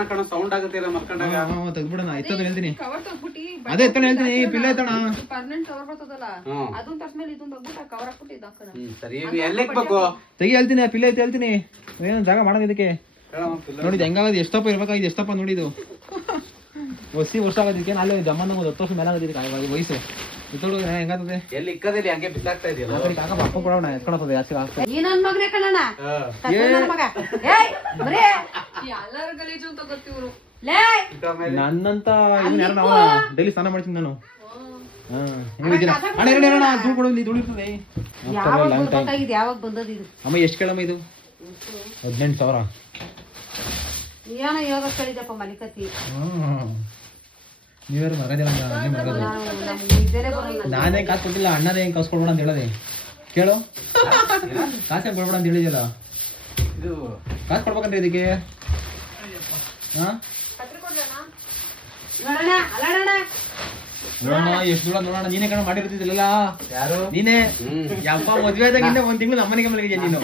ಮ್ಯಾಟ್ರಸ್ ಸೌಂಡ್ ಆಗುತ್ತಿಲ್ಲ ಮಕ್ಕಂಡಾಗ ತೆಗ್ದ್ಬಿಡೋಣ ಎತ್ತದ ಹೇಳ್ತೀನಿ ಅದೇ ಎತ್ತಣ ಹೇಳ್ತೀನಿ ಪಿಲ್ಲ ಎತ್ತಣ ತೆಗಿ ಹೇಳ್ತೀನಿ ಪಿಲ್ಲ ಐತೆ ಹೇಳ್ತೀನಿ ಏನು ಜಾಗ ಮಾಡೋದು ಇದಕ್ಕೆ ನೋಡಿದ್ ಹೆಂಗಾಗದು ಎಷ್ಟಪ್ಪ ಇರ್ಬೇಕಾಗಿದ್ದು ಎಷ್ಟಪ್ಪ ನೋಡಿದು ವರ್ಷ ಆಗೋದಕ್ಕೆ ಅಲ್ಲೇ ಜಮ್ಮನ 10 ವರ್ಷ ಮೇಲೆ ಆಗೋದಿಕ್ಕೆ ವಯಸ್ಸು ಇತ್ತೋಡು ಹೆಂಗಾಗ್ತದೆ ಎಲ್ಲಿ ಇಕ್ಕದಲ್ಲಿ ಹಂಗೆ ಬಿದ್ದಾಗ್ತಾ ಇದೆಯಲ್ಲ ಅಪ್ಪ ಕೊಡೋಣ ಎತ್ಕೊಳತದೆ ಜಾಸ್ತಿ ಆಗ್ತದೆ ನನ್ನಂತ ಡೈಲಿ ಸ್ನಾನ ಮಾಡ್ತೀನಿ ನಾನು ಅಮ್ಮ ಎಷ್ಟು ಕೇಳಮ್ಮ ಇದು 18,000 ಏನೋ ಯೋಗ ಕಳಿದಪ್ಪ ಮಲಿಕತಿ ನೀವ್ಯಾರು ನಾನೇ ಕಾಸು ಕೊಟ್ಟಿಲ್ಲ ಅಣ್ಣನೇ ಹೆಂಗ್ ಕಾಸು ಕೊಡ್ಬೇಡ ಅಂತ ಹೇಳದೆ ಕೇಳು ಕಾಸೇ ಕೊಡ್ಬೇಡ ಅಂತ ಹೇಳಿದ್ಯಲ್ಲ ಇದು ಕಾಸು ಕೊಡ್ಬೇಕಂದ್ರೆ ಇದಕ್ಕೆ ಹಾ ನೋಡೋಣ ಎಷ್ಟು ದೂರ ನೋಡೋಣ ನೀನೇ ಕಣ ಮಾಡಿರ್ತಿದ್ದಿಲ್ಲ ಯಾರು ನೀನೇ ಯಪ್ಪ ಮದ್ವೆ ಆದಾಗಿಂದ 1 ತಿಂಗಳು ನಮ್ಮನೆಗೆ ಮಲಗಿದ್ಯಾ ನೀನು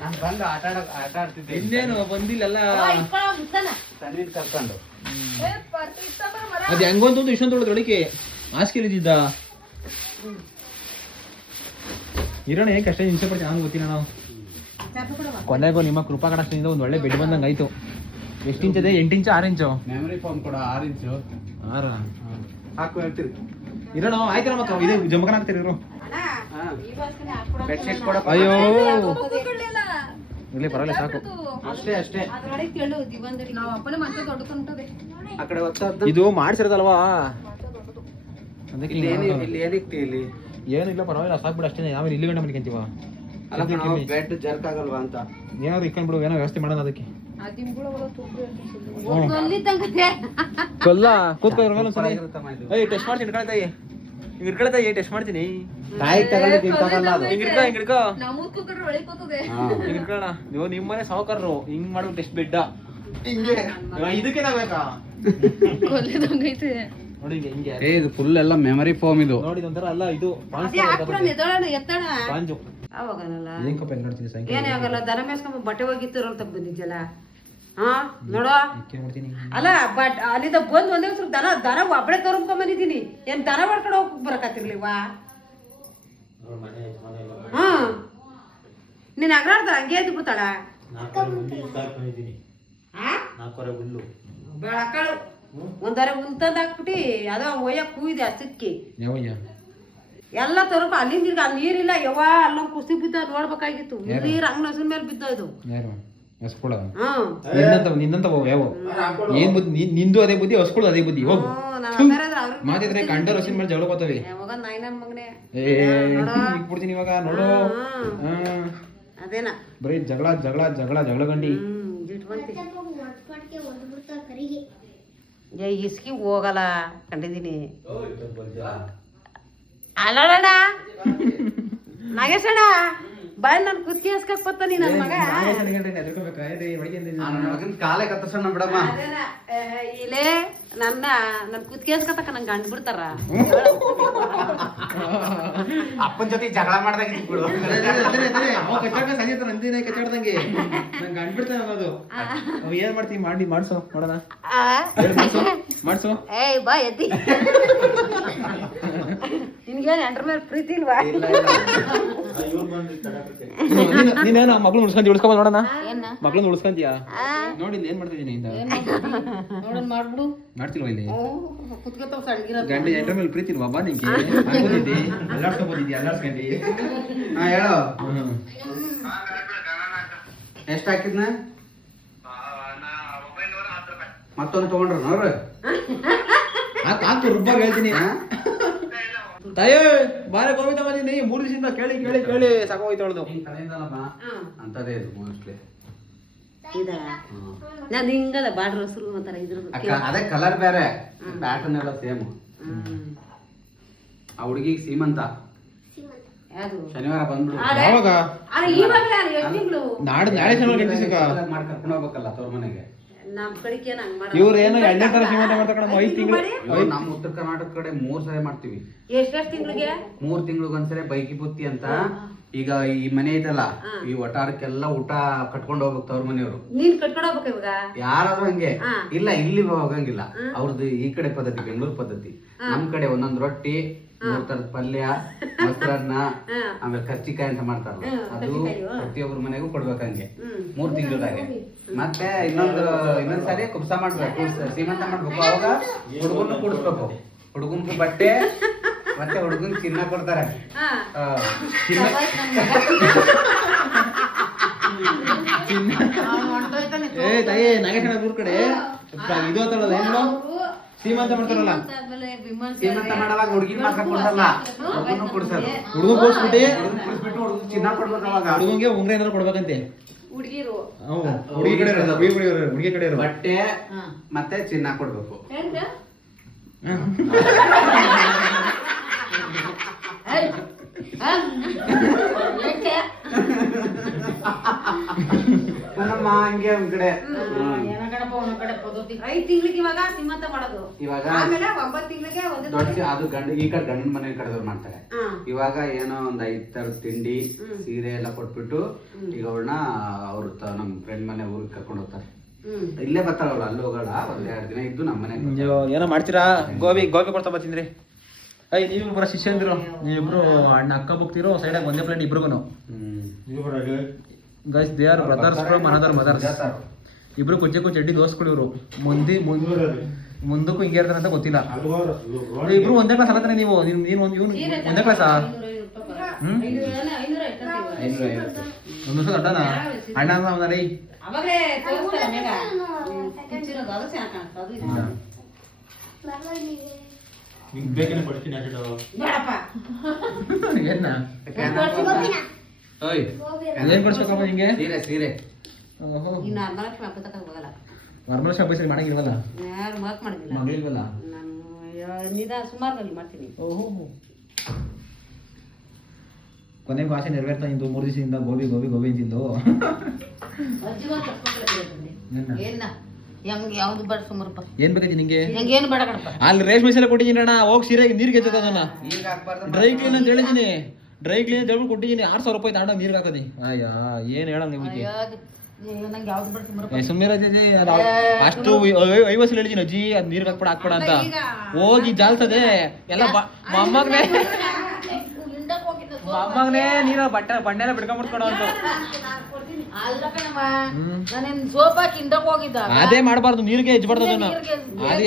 ನಾನು ಬಂದು ಆಟ ಆಡ್ತಿದ್ದೆ ಇನ್ನೇನು ಬಂದಿಲ್ಲಲ್ಲ ತನ್ವೀನ್ ಕರ್ಕೊಂಡು ಅದ್ ಹೆಂಗೊಂದು ಇಷ್ಟೊಂದು ತೊಗೊಳಕ್ಕೆ ಹಾಸ್ಕಿಲ್ ಇದ್ದಿದ್ದ ಇರೋಣ ಏನ್ ಕಷ್ಟ ಹಿಂಸೆ ಪಡ್ತೀವಿ ನಾನು ಗೊತ್ತಿಲ್ಲ ನಾವು ಕೊನೆಗೂ ನಿಮ್ಮ ಕೃಪಾ ಕಟಾಕ್ಷದಿಂದ ಒಂದು ಒಳ್ಳೆ ಬೆಡ್ ಬಂದಂಗೆ ಆಯ್ತು ಎಷ್ಟು ಇಂಚ್ ಇದೆ 8 ಇಂಚು 6 ಇಂಚು ಮೆಮರಿ ಫೋನ್ ಕೊಡ 6 ಇಂಚು 6 ಹಾಕು ಹೇಳ್ತೀರಿ ಇರೋಣ ಆಯ್ತು ನಮ್ಮ ಇದು ಜಮಖಾನ ಹಾಕ್ತೀರಿ ಇರೋ ಬೆಡ್ಶೀಟ್ ಕೊಡ ಅಯ್ಯೋ ಇಲ್ಲಿ ಪರವಾಗಿಲ್ಲ ಸಾಕು ಅಷ್ಟೇ ಆ ಕಡೆ ಇದು ಮಾಡ್ಸಿರೋದಲ್ವಾ ಅದಕ್ಕೆ ಇಲ್ಲಿ ಏನಿಕ್ತಿ ಇಲ್ಲಿ ಏನಿಲ್ಲ ಪರವಾಗಿಲ್ಲ ಸಾಕ್ಬಿಡು ಅಷ್ಟೇ ಯಾವ ಇಲ್ಲಿ ಗಂಟೆ ಮನಿಕಂತೀವ ಅಲ್ಲ ಬೆಡ್ ಜರ್ಕ್ ಆಗಲ್ವಾ ಅಂತ ಏನಾದ್ರು ಇಕ್ಕೊಂಡ್ಬಿಡು ಏನೋ ವ್ಯವಸ್ಥೆ ಮಾಡೋಣ ಅದಕ್ಕೆ ಕೊಲ್ಲ ಕೂತ್ಕೊಳ್ಳಿ ಟೆಸ್ಟ್ ಮಾಡ್ತೀನಿ ಇಟ್ಕೊಳ್ತಾಯಿ ಹಿಂಗ್ ಇಟ್ಕೊಳ್ತಾಯಿ ಟೆಸ್ಟ್ ಮಾಡ್ತೀನಿ ತಾಯಿ ತಗೊಳ್ಳಿಕ್ಕೆ ತಗೊಳ್ಳ ಅದು ಹಿಂಗ್ ಹಿಡ್ಕೊ ಹಿಂಗ್ ಇಟ್ಕೊಳ್ಳೋಣ ನೀವು ನಿಮ್ಮನೆ ಸಾವುಕಾರರು ಹಿಂಗ್ ಮಾಡೋ ಟೆಸ್ಟ್ ಬೆಡ್ಡ ಹಿಂಗೆ ಇದಕ್ಕೆ ಬೇಕಾ ನೋಡಿ ಹಿಂಗೆ ಇದು ಫುಲ್ ಎಲ್ಲ ಮೆಮರಿ ಫೋಮ್ ಇದು ನೋಡಿ ಒಂಥರ ಅಲ್ಲ ಇದು ಪಾಂಜು ಅವಾಗನಲ್ಲ ಏನ್ ಕಪ್ಪ ನೋಡ್ತೀನಿ ಸಾಯಂಕಾಲ ಏನೇ ಆಗಲ್ಲ ದನ ಮೇಸ್ಕೊಂಡ್ ಬಟ್ಟೆ ಹೋಗಿತ್ತಿರೋ ಅಂತ ಬಂದಿದ್ಯಲ್ಲ ಹಾ ನೋಡೋ ಮಾಡ್ತೀನಿ ಅಲ್ಲ ಬಟ್ ಅಲ್ಲಿಂದ ಬಂದ್ ಒಂದೇ ಒಂದ್ಸಲ ದನ ಒಬ್ಬಳೆ ತಗೊಂಡ್ ಬಂದಿದ್ದೀನಿ ಏನ್ ದನ ಮಾಡ್ಕೊಂಡು ಹೋಗ್ ಬರಕತ್ತಿರ್ಲಿವಾ ಹಾ ನೀನ್ ಅಗ್ರಾಡ್ದ ಹಂಗೆ ಎದ್ದು ಬಿಡ್ತಾಳ ಬೆಳಕಾಳು ಒಂದರೆ ಉಂತಂದ್ ಹಾಕ್ಬಿಟ್ಟಿ ಅದ ಒಯ್ಯಕ್ ಕೂಯ್ದೆ ಹಸಕ್ಕಿ ಯಾವಯ್ಯ ಎಲ್ಲ ತರಪ ಅಲ್ಲಿಂದ ಅಲ್ಲಿ ನೀರಿಲ್ಲ ಯವ್ವ ಅಲ್ಲೊಂದ್ ಕುಸಿ ಬಿದ್ದ ನೋಡ್ಬೇಕಾಗಿತ್ತು ನೀರ್ ಹಂಗ್ ನಸಿನ ಮೇಲೆ ಬಿದ್ದ ಇದು ಯಾರು ಹಸ್ಕೊಳ ಹ್ಮ್ ನಿನ್ನಂತ ಯಾವ ಏನ್ ಬುದ್ಧಿ ನಿಂದು ಅದೇ ಬುದ್ಧಿ ಹಸ್ಕೊಳು ಅದೇ ಬುದ್ಧಿ ಹೋಗು ಮಾತಿದ್ರೆ ಕಂಡರ್ ಹಸಿನ ಮೇಲೆ ಜಗಳ ಬರ್ತಾವೆ ಯಾವಾಗ ನಾಯಿ ನನ್ ಮಗನೇ ಬಿಡ್ತೀನಿ ಇವಾಗ ನೋಡು ಅದೇನಾ ಬರೀ ಜಗಳ ಗಂಡಿ ಇಸ್ಕಿ ಹೋಗಲ್ಲ ಕಂಡಿದ್ದೀನಿ ಅಲ್ಲಣ್ಣ ನಾಗೇಶಣ್ಣ ಬಾಯ್ ನನ್ ಕುತ್ಕಿ ಹಸ್ಕಕ್ ಬತ್ತ ನೀ ನನ್ ಮಗ ಕಾಲೇ ಕತ್ತರ್ಸೋಣ ಬಿಡಮ್ಮ ಇಲ್ಲೇ ನನ್ ಕುತ್ಕಿ ಹಸ್ಕತಕ್ಕ ನಂಗೆ ಗಂಡ್ ಬಿಡ್ತಾರ ಅಪ್ಪನ ಜೊತೆ ಜಗಳ ಮಾಡ್ದಾಗ ನಂದಿನೇ ಕಚ್ಚಾಡ್ದಂಗೆ ನಂಗೆ ಅನ್ಬಿಡ್ತಾನೆ ಅನ್ನೋದು ಅವ್ ಏನ್ ಮಾಡ್ತೀವಿ ಮಾಡ್ಸೋ ನೋಡೋಣ ಮಾಡ್ಸೋ ಏಯ್ ಬಾ ಎದ್ದಿ ನಿನ್ಗೇನ್ ಎಂಟ್ರ ಮೇಲೆ ಪ್ರೀತಿ ಇಲ್ವಾ ನೀನೇನು ಮಕ್ಳು ಉಳ್ಸ್ಕೊಂಡ್ ನೋಡೋಣ ಮಕ್ಳನ್ನ ಉಳ್ಸ್ಕೊಂತೀಯಾ ನೋಡಿ ಏನ್ ಮಾಡ್ತಿದ್ದೀನಿ ನೋಡೋಣ ಮಾಡ್ಬಿಡು ಮಾಡ್ತಿಲ್ವಾ ಇಲ್ಲಿ ಕುತ್ಕೋತಾವ ಸಣ್ಗಿರ ಗಂಡ ಎಂಟ್ರ ಮೇಲೆ ಪ್ರೀತಿ ಇಲ್ವಾ ಬಾ ನಿಂಗೆ ಬಂದಿದ್ದಿ ಅಲ್ಲಾಡ್ಸ್ಕೊಂಡಿ ಹಾ ಹೇಳು ಎಷ್ಟ್ ಹಾಕಿದ್ನ ಮತ್ತೊಂದು ತಗೊಂಡ್ರ ನೋಡ್ರಿ ಹಾಕು ರುಬ್ಬಾಗ ಹೇಳ್ತೀನಿ ತಾಯೇ ಬಾರೆ ಗೋವಿಂದ ಬಂದಿನಿ 3 ದಿವಸದಿಂದ ಕೇಳಿ ಕೇಳಿ ಕೇಳಿ ಸಾಕೋಯ್ತು ಅವಳದು. ಅಂತದೇ ಇದು ಮೋಸ್ಟ್ಲಿ ಇದಾ ನಾನು ಹಿಂಗದ ಬಾರ್ಡರ್ ಹಸಿರು ಒಂಥರ ಇದ್ರ ಅದೇ ಕಲರ್ ಬೇರೆ ಪ್ಯಾಟರ್ನ್ ಎಲ್ಲ ಸೇಮ್ ಆ ಹುಡುಗಿಗೆ ಸೀಮಂತ ಯಾವುದು ಶನಿವಾರ ಬಂದ್ಬಿಡು ಯಾವಾಗ ಇವಾಗಲೇ ಅಲ್ಲ 8 ತಿಂಗಳು ನಾಳೆ ಶನಿವಾರ ಗಂಟೆ ಮಾಡಿ ಕರ್ಕೊಂಡು ಹೋಗ್ಬೇಕಲ್ಲ ತವ್ರ ಮನೆಗೆ ನಮ್ ಕಡೆಗೆ ನಂಗ್ ಮಾಡ ಇವ್ರು ಏನೋ 2ನೇ ತರ ಶ್ರೀಮಂತ ಮಾಡ್ತಾರೆ ಕಣಮ್ಮ. 5 ತಿಂಗಳು ನಮ್ಮ ಉತ್ತರ ಕರ್ನಾಟಕ ಕಡೆ 3 ಸರಿ ಮಾಡ್ತೀವಿ. ಎಷ್ಟೆಷ್ಟು ತಿಂಗಳಿಗೆ 3 ತಿಂಗಳಿಗೊಂದ್ಸರಿ ಬೈಕಿ ಬುತ್ತಿ ಅಂತ. ಈಗ ಈ ಮನೆ ಐತಲ್ಲ ಈ ಒಟಾರಕ್ಕೆಲ್ಲ ಊಟ ಕಟ್ಕೊಂಡು ಹೋಗ್ಬೇಕು ಅವ್ರ ಮನೆಯವರು. ನೀನ್ ಕಟ್ಕೊಂಡು ಹೋಗ್ಬೇಕು ಇವಾಗ ಯಾರಾದ್ರೂ ಹಂಗೆ ಇಲ್ಲ ಇಲ್ಲಿ ಹೋಗಂಗಿಲ್ಲ ಅವ್ರದ್ದು ಈ ಕಡೆ ಪದ್ಧತಿ ಬೆಂಗಳೂರು ಪದ್ಧತಿ. ನಮ್ ಕಡೆ ಒಂದೊಂದ್ ರೊಟ್ಟಿ 3 ತರದ ಪಲ್ಯ ಮೊಸರನ್ನ ಆಮೇಲೆ ಕರ್ಚಿಕಾಯಿ ಅಂತ ಮಾಡ್ತಾರಲ್ಲ ಅದು ಪ್ರತಿಯೊಬ್ಬರ ಮನೆಗೂ ಕೊಡ್ಬೇಕಂಗೆ 3 ತಿಂಗಳದಾಗೆ. ಮತ್ತೆ ಇನ್ನೊಂದ್ ಸಾರಿ ಕುಬ್ಸ ಮಾಡ್ಬೇಕು ಸೀಮಂತ ಮಾಡ್ಬೇಕು. ಅವಾಗ ಹುಡುಗನ್ನು ಕುಡಿಸ್ಬೇಕು. ಹುಡುಗನ್ಗೂ ಬಟ್ಟೆ ಮತ್ತೆ ಹುಡುಗನ್ ಚಿನ್ನ ಕೊಡ್ತಾರೆ. ಏ ತಾಯಿ ನಾಗೇಶನ ಊರ್ ಕಡೆ ಇದು ಅಂತಲ್ಲ ಏನು ಸೀಮಂತ ಮಾಡ್ತಾರಲ್ಲ ಸೀಮಂತ ಮಾಡುವಾಗ ಹುಡುಗಿನ ಮಾತ್ರ ಕೊಡ್ಸಲ್ಲ ಹುಡುಗನ್ನು ಕೊಡ್ಸೋದು. ಹುಡುಗನ್ ಕೊಡ್ಸ್ಬಿಟ್ಟು ಕುಡಿಸ್ಬಿಟ್ಟು ಹುಡುಗ ಚಿನ್ನ ಕೊಡ್ಬೇಕು. ಅವಾಗ ಹುಡುಗಂಗೆ ಉಂಗ್ರ ಏನಾದ್ರು ಕೊಡ್ಬೇಕಂತೆ. ಹುಡುಗಿರು ಹುಡುಗಿ ಕಡೆ ಇರೋ ಬಟ್ಟೆ ಮತ್ತೆ ಚಿನ್ನ ಕೊಡ್ಬೇಕು. ಹಂಗೆ ಒಂದ್ ಕಡೆ 5 ತಿಂಗಳಿಗೆ ಇವಾಗ ಸೀಮಂತ ಮಾಡೋದು. ಇವಾಗ ಆಮೇಲೆ 9 ತಿಂಗಳಿಗೆ ದೊಡ್ಡ ಅದು ಈ ಕಡೆ ಗಂಡನ ಮನೆ ಕಡೆದವ್ರು ಮಾಡ್ತಾರೆ. ಇವಾಗ ಏನೋ ಒಂದ್ 5 ತರದ ತಿಂಡಿ ಸೀರೆ ಎಲ್ಲ ಕೊಟ್ಬಿಟ್ಟು ಈಗ ಅವಳನ್ನ ಅವ್ರ ನಮ್ ಫ್ರೆಂಡ್ ಮನೆ ಊರಿಗೆ ಕರ್ಕೊಂಡು ಹೋಗ್ತಾರೆ. ಇಲ್ಲೇ ಬರ್ತಾಳ ಅವಳು, ಅಲ್ಲಿ ಹೋಗೋಣ. 1-2 ದಿನ ಇದ್ದು ನಮ್ಮ ಮನೆಗೆ ಏನೋ ಮಾಡ್ತೀರಾ. ಗೋಬಿ ಕೊಡ್ತಾ ಬರ್ತೀನಿ. ನೀವು ಬರೋ ಶಿಷ್ಯಂದಿರು ನೀವಿಬ್ರು ಅಣ್ಣ ಅಕ್ಕ ಹೋಗ್ತಿರೋ ಸೈಡಾಗಿ ಒಂದೇ ಪ್ಲೇಟ್ ಇಬ್ರಿಗೂ. Guys they are brothers from another mothers. ಇಬ್ರು ಕುಚ್ಚಕ್ಕೂ ಚಡ್ಡಿ ದೋಸ್ಗಳು ಇವರು. ಮುಂದಕ್ಕೂ ಹಿಂಗೆ ಇರ್ತಾನೆ ಅಂತ ಗೊತ್ತಿಲ್ಲ. ಇಬ್ರು ಒಂದೇ ಕ್ಲಾಸ್ ಅಲ್ಲತಾನೆ ನೀವು? ನೀನು ಒಂದೇ ಕ್ಲಾಸಾ? ಒಂದು ವರ್ಷ ದೊಡ್ಡನ ಅಣ್ಣ ಅವನಲ್ಲ. ಅವಾಗಲೇ ತೋರಿಸ್ತಾರೆ ಮೇಘ ಕಿಚ್ಚಿರೋದು ಅದು ಚೆನ್ನಾಗಿ ಕಾಣಿಸ್ತದೆ. ಬೇಡಪ್ಪ ಏನ ಓಯ್ ಏನ್ ಕೊಡ್ಸ್ಬೇಕಪ್ಪ ನಿಂಗೆ? ಸೀರೆ ಸೀರೆ ಓಹೋ ಇನ್ನು 4 ಲಕ್ಷ ಹಬ್ಬ ತಕ ಹೋಗಲ್ಲ. ವರಮಲಕ್ಷ್ಮಿ ಹಬ್ಬ ಮಾಡಂಗಿಲ್ವಲ್ಲ? ಯಾರು ಮಾರ್ಕ್ ಮಾಡಿಲ್ಲ. ಮಗಳಿಲ್ವಲ್ಲ? ನಾನು ನಿದಾ ಸುಮಾರಲ್ಲಿ ಮಾಡ್ತೀನಿ. ಓಹೋ ಕೊನೆಗೂ ಆಸೆ ನೆರವೇರ್ತಾ ಇಂದು 3 ದಿವಸದಿಂದ ಗೋಬಿ ಗೋಬಿ ಗೋಬಿ ಅಂತಿದ್ದು. ಯಾವ್ದು ಬೇಡ ಸುಮಾರಪ್ಪ. ಏನ್ ಬೇಕೈತಿ ನಿಂಗೆ? ಏನು ಬೇಡ ಕಣಪ್ಪ. ಅಲ್ಲಿ ರೇಷ್ಮೆ ಸೀರೆ ಕೊಟ್ಟಿದ್ದೀನಿ ಅಣ್ಣ. ಹೋಗಿ ಸೀರೆ ನೀರ್ಗೆ ಎತ್ತದ ಅದನ್ನ ಈಗ ಹಾಕ್ಬಾರ್ದು. ಡ್ರೈ ಕ್ಲೀನ್ ಅಂತ ಹೇಳಿದೀನಿ. ಡ್ರೈ ಕ್ಲೀನ್ ಅಂತ ಹೇಳ್ಬಿಟ್ಟು ಕೊಟ್ಟಿದ್ದೀನಿ. 6,000 ರೂಪಾಯಿ ತಾಂಡ ನೀರ್ಗೆ ಹಾಕದಿ. ಅಯ್ಯ ಏನ್ ಹೇಳಂಗ ನೀವು? ನಂಗೆ ಯಾವ್ದು ಬೇಡ ಸುಮಾರಪ್ಪ. ಸುಮ್ಮನೆ ಅಷ್ಟು 50 ಸಲ ಹೇಳಿದೀನಿ ಅಜ್ಜಿ ಅದ್ ನೀರ್ಗೆ ಹಾಕ್ಬೇಡ ಹಾಕ್ಬೇಡ ಅಂತ. ಹೋಗಿ ಜಾಲ್ತದೆ ಎಲ್ಲ ಮೊಮ್ಮಗನೇ ನೀರ ಬಣ್ಣೆಲ್ಲ ಬಿಡ್ಕೊಂಡ್ಬಿಡ್ಕೊಡೋ ಅಂತ. ಅದೇ ಮಾಡಬಾರ್ದು. ನೀರಿಗೆ ಎಜ್ಬಾರ್ದು ಅದನ್ನ. ಅದು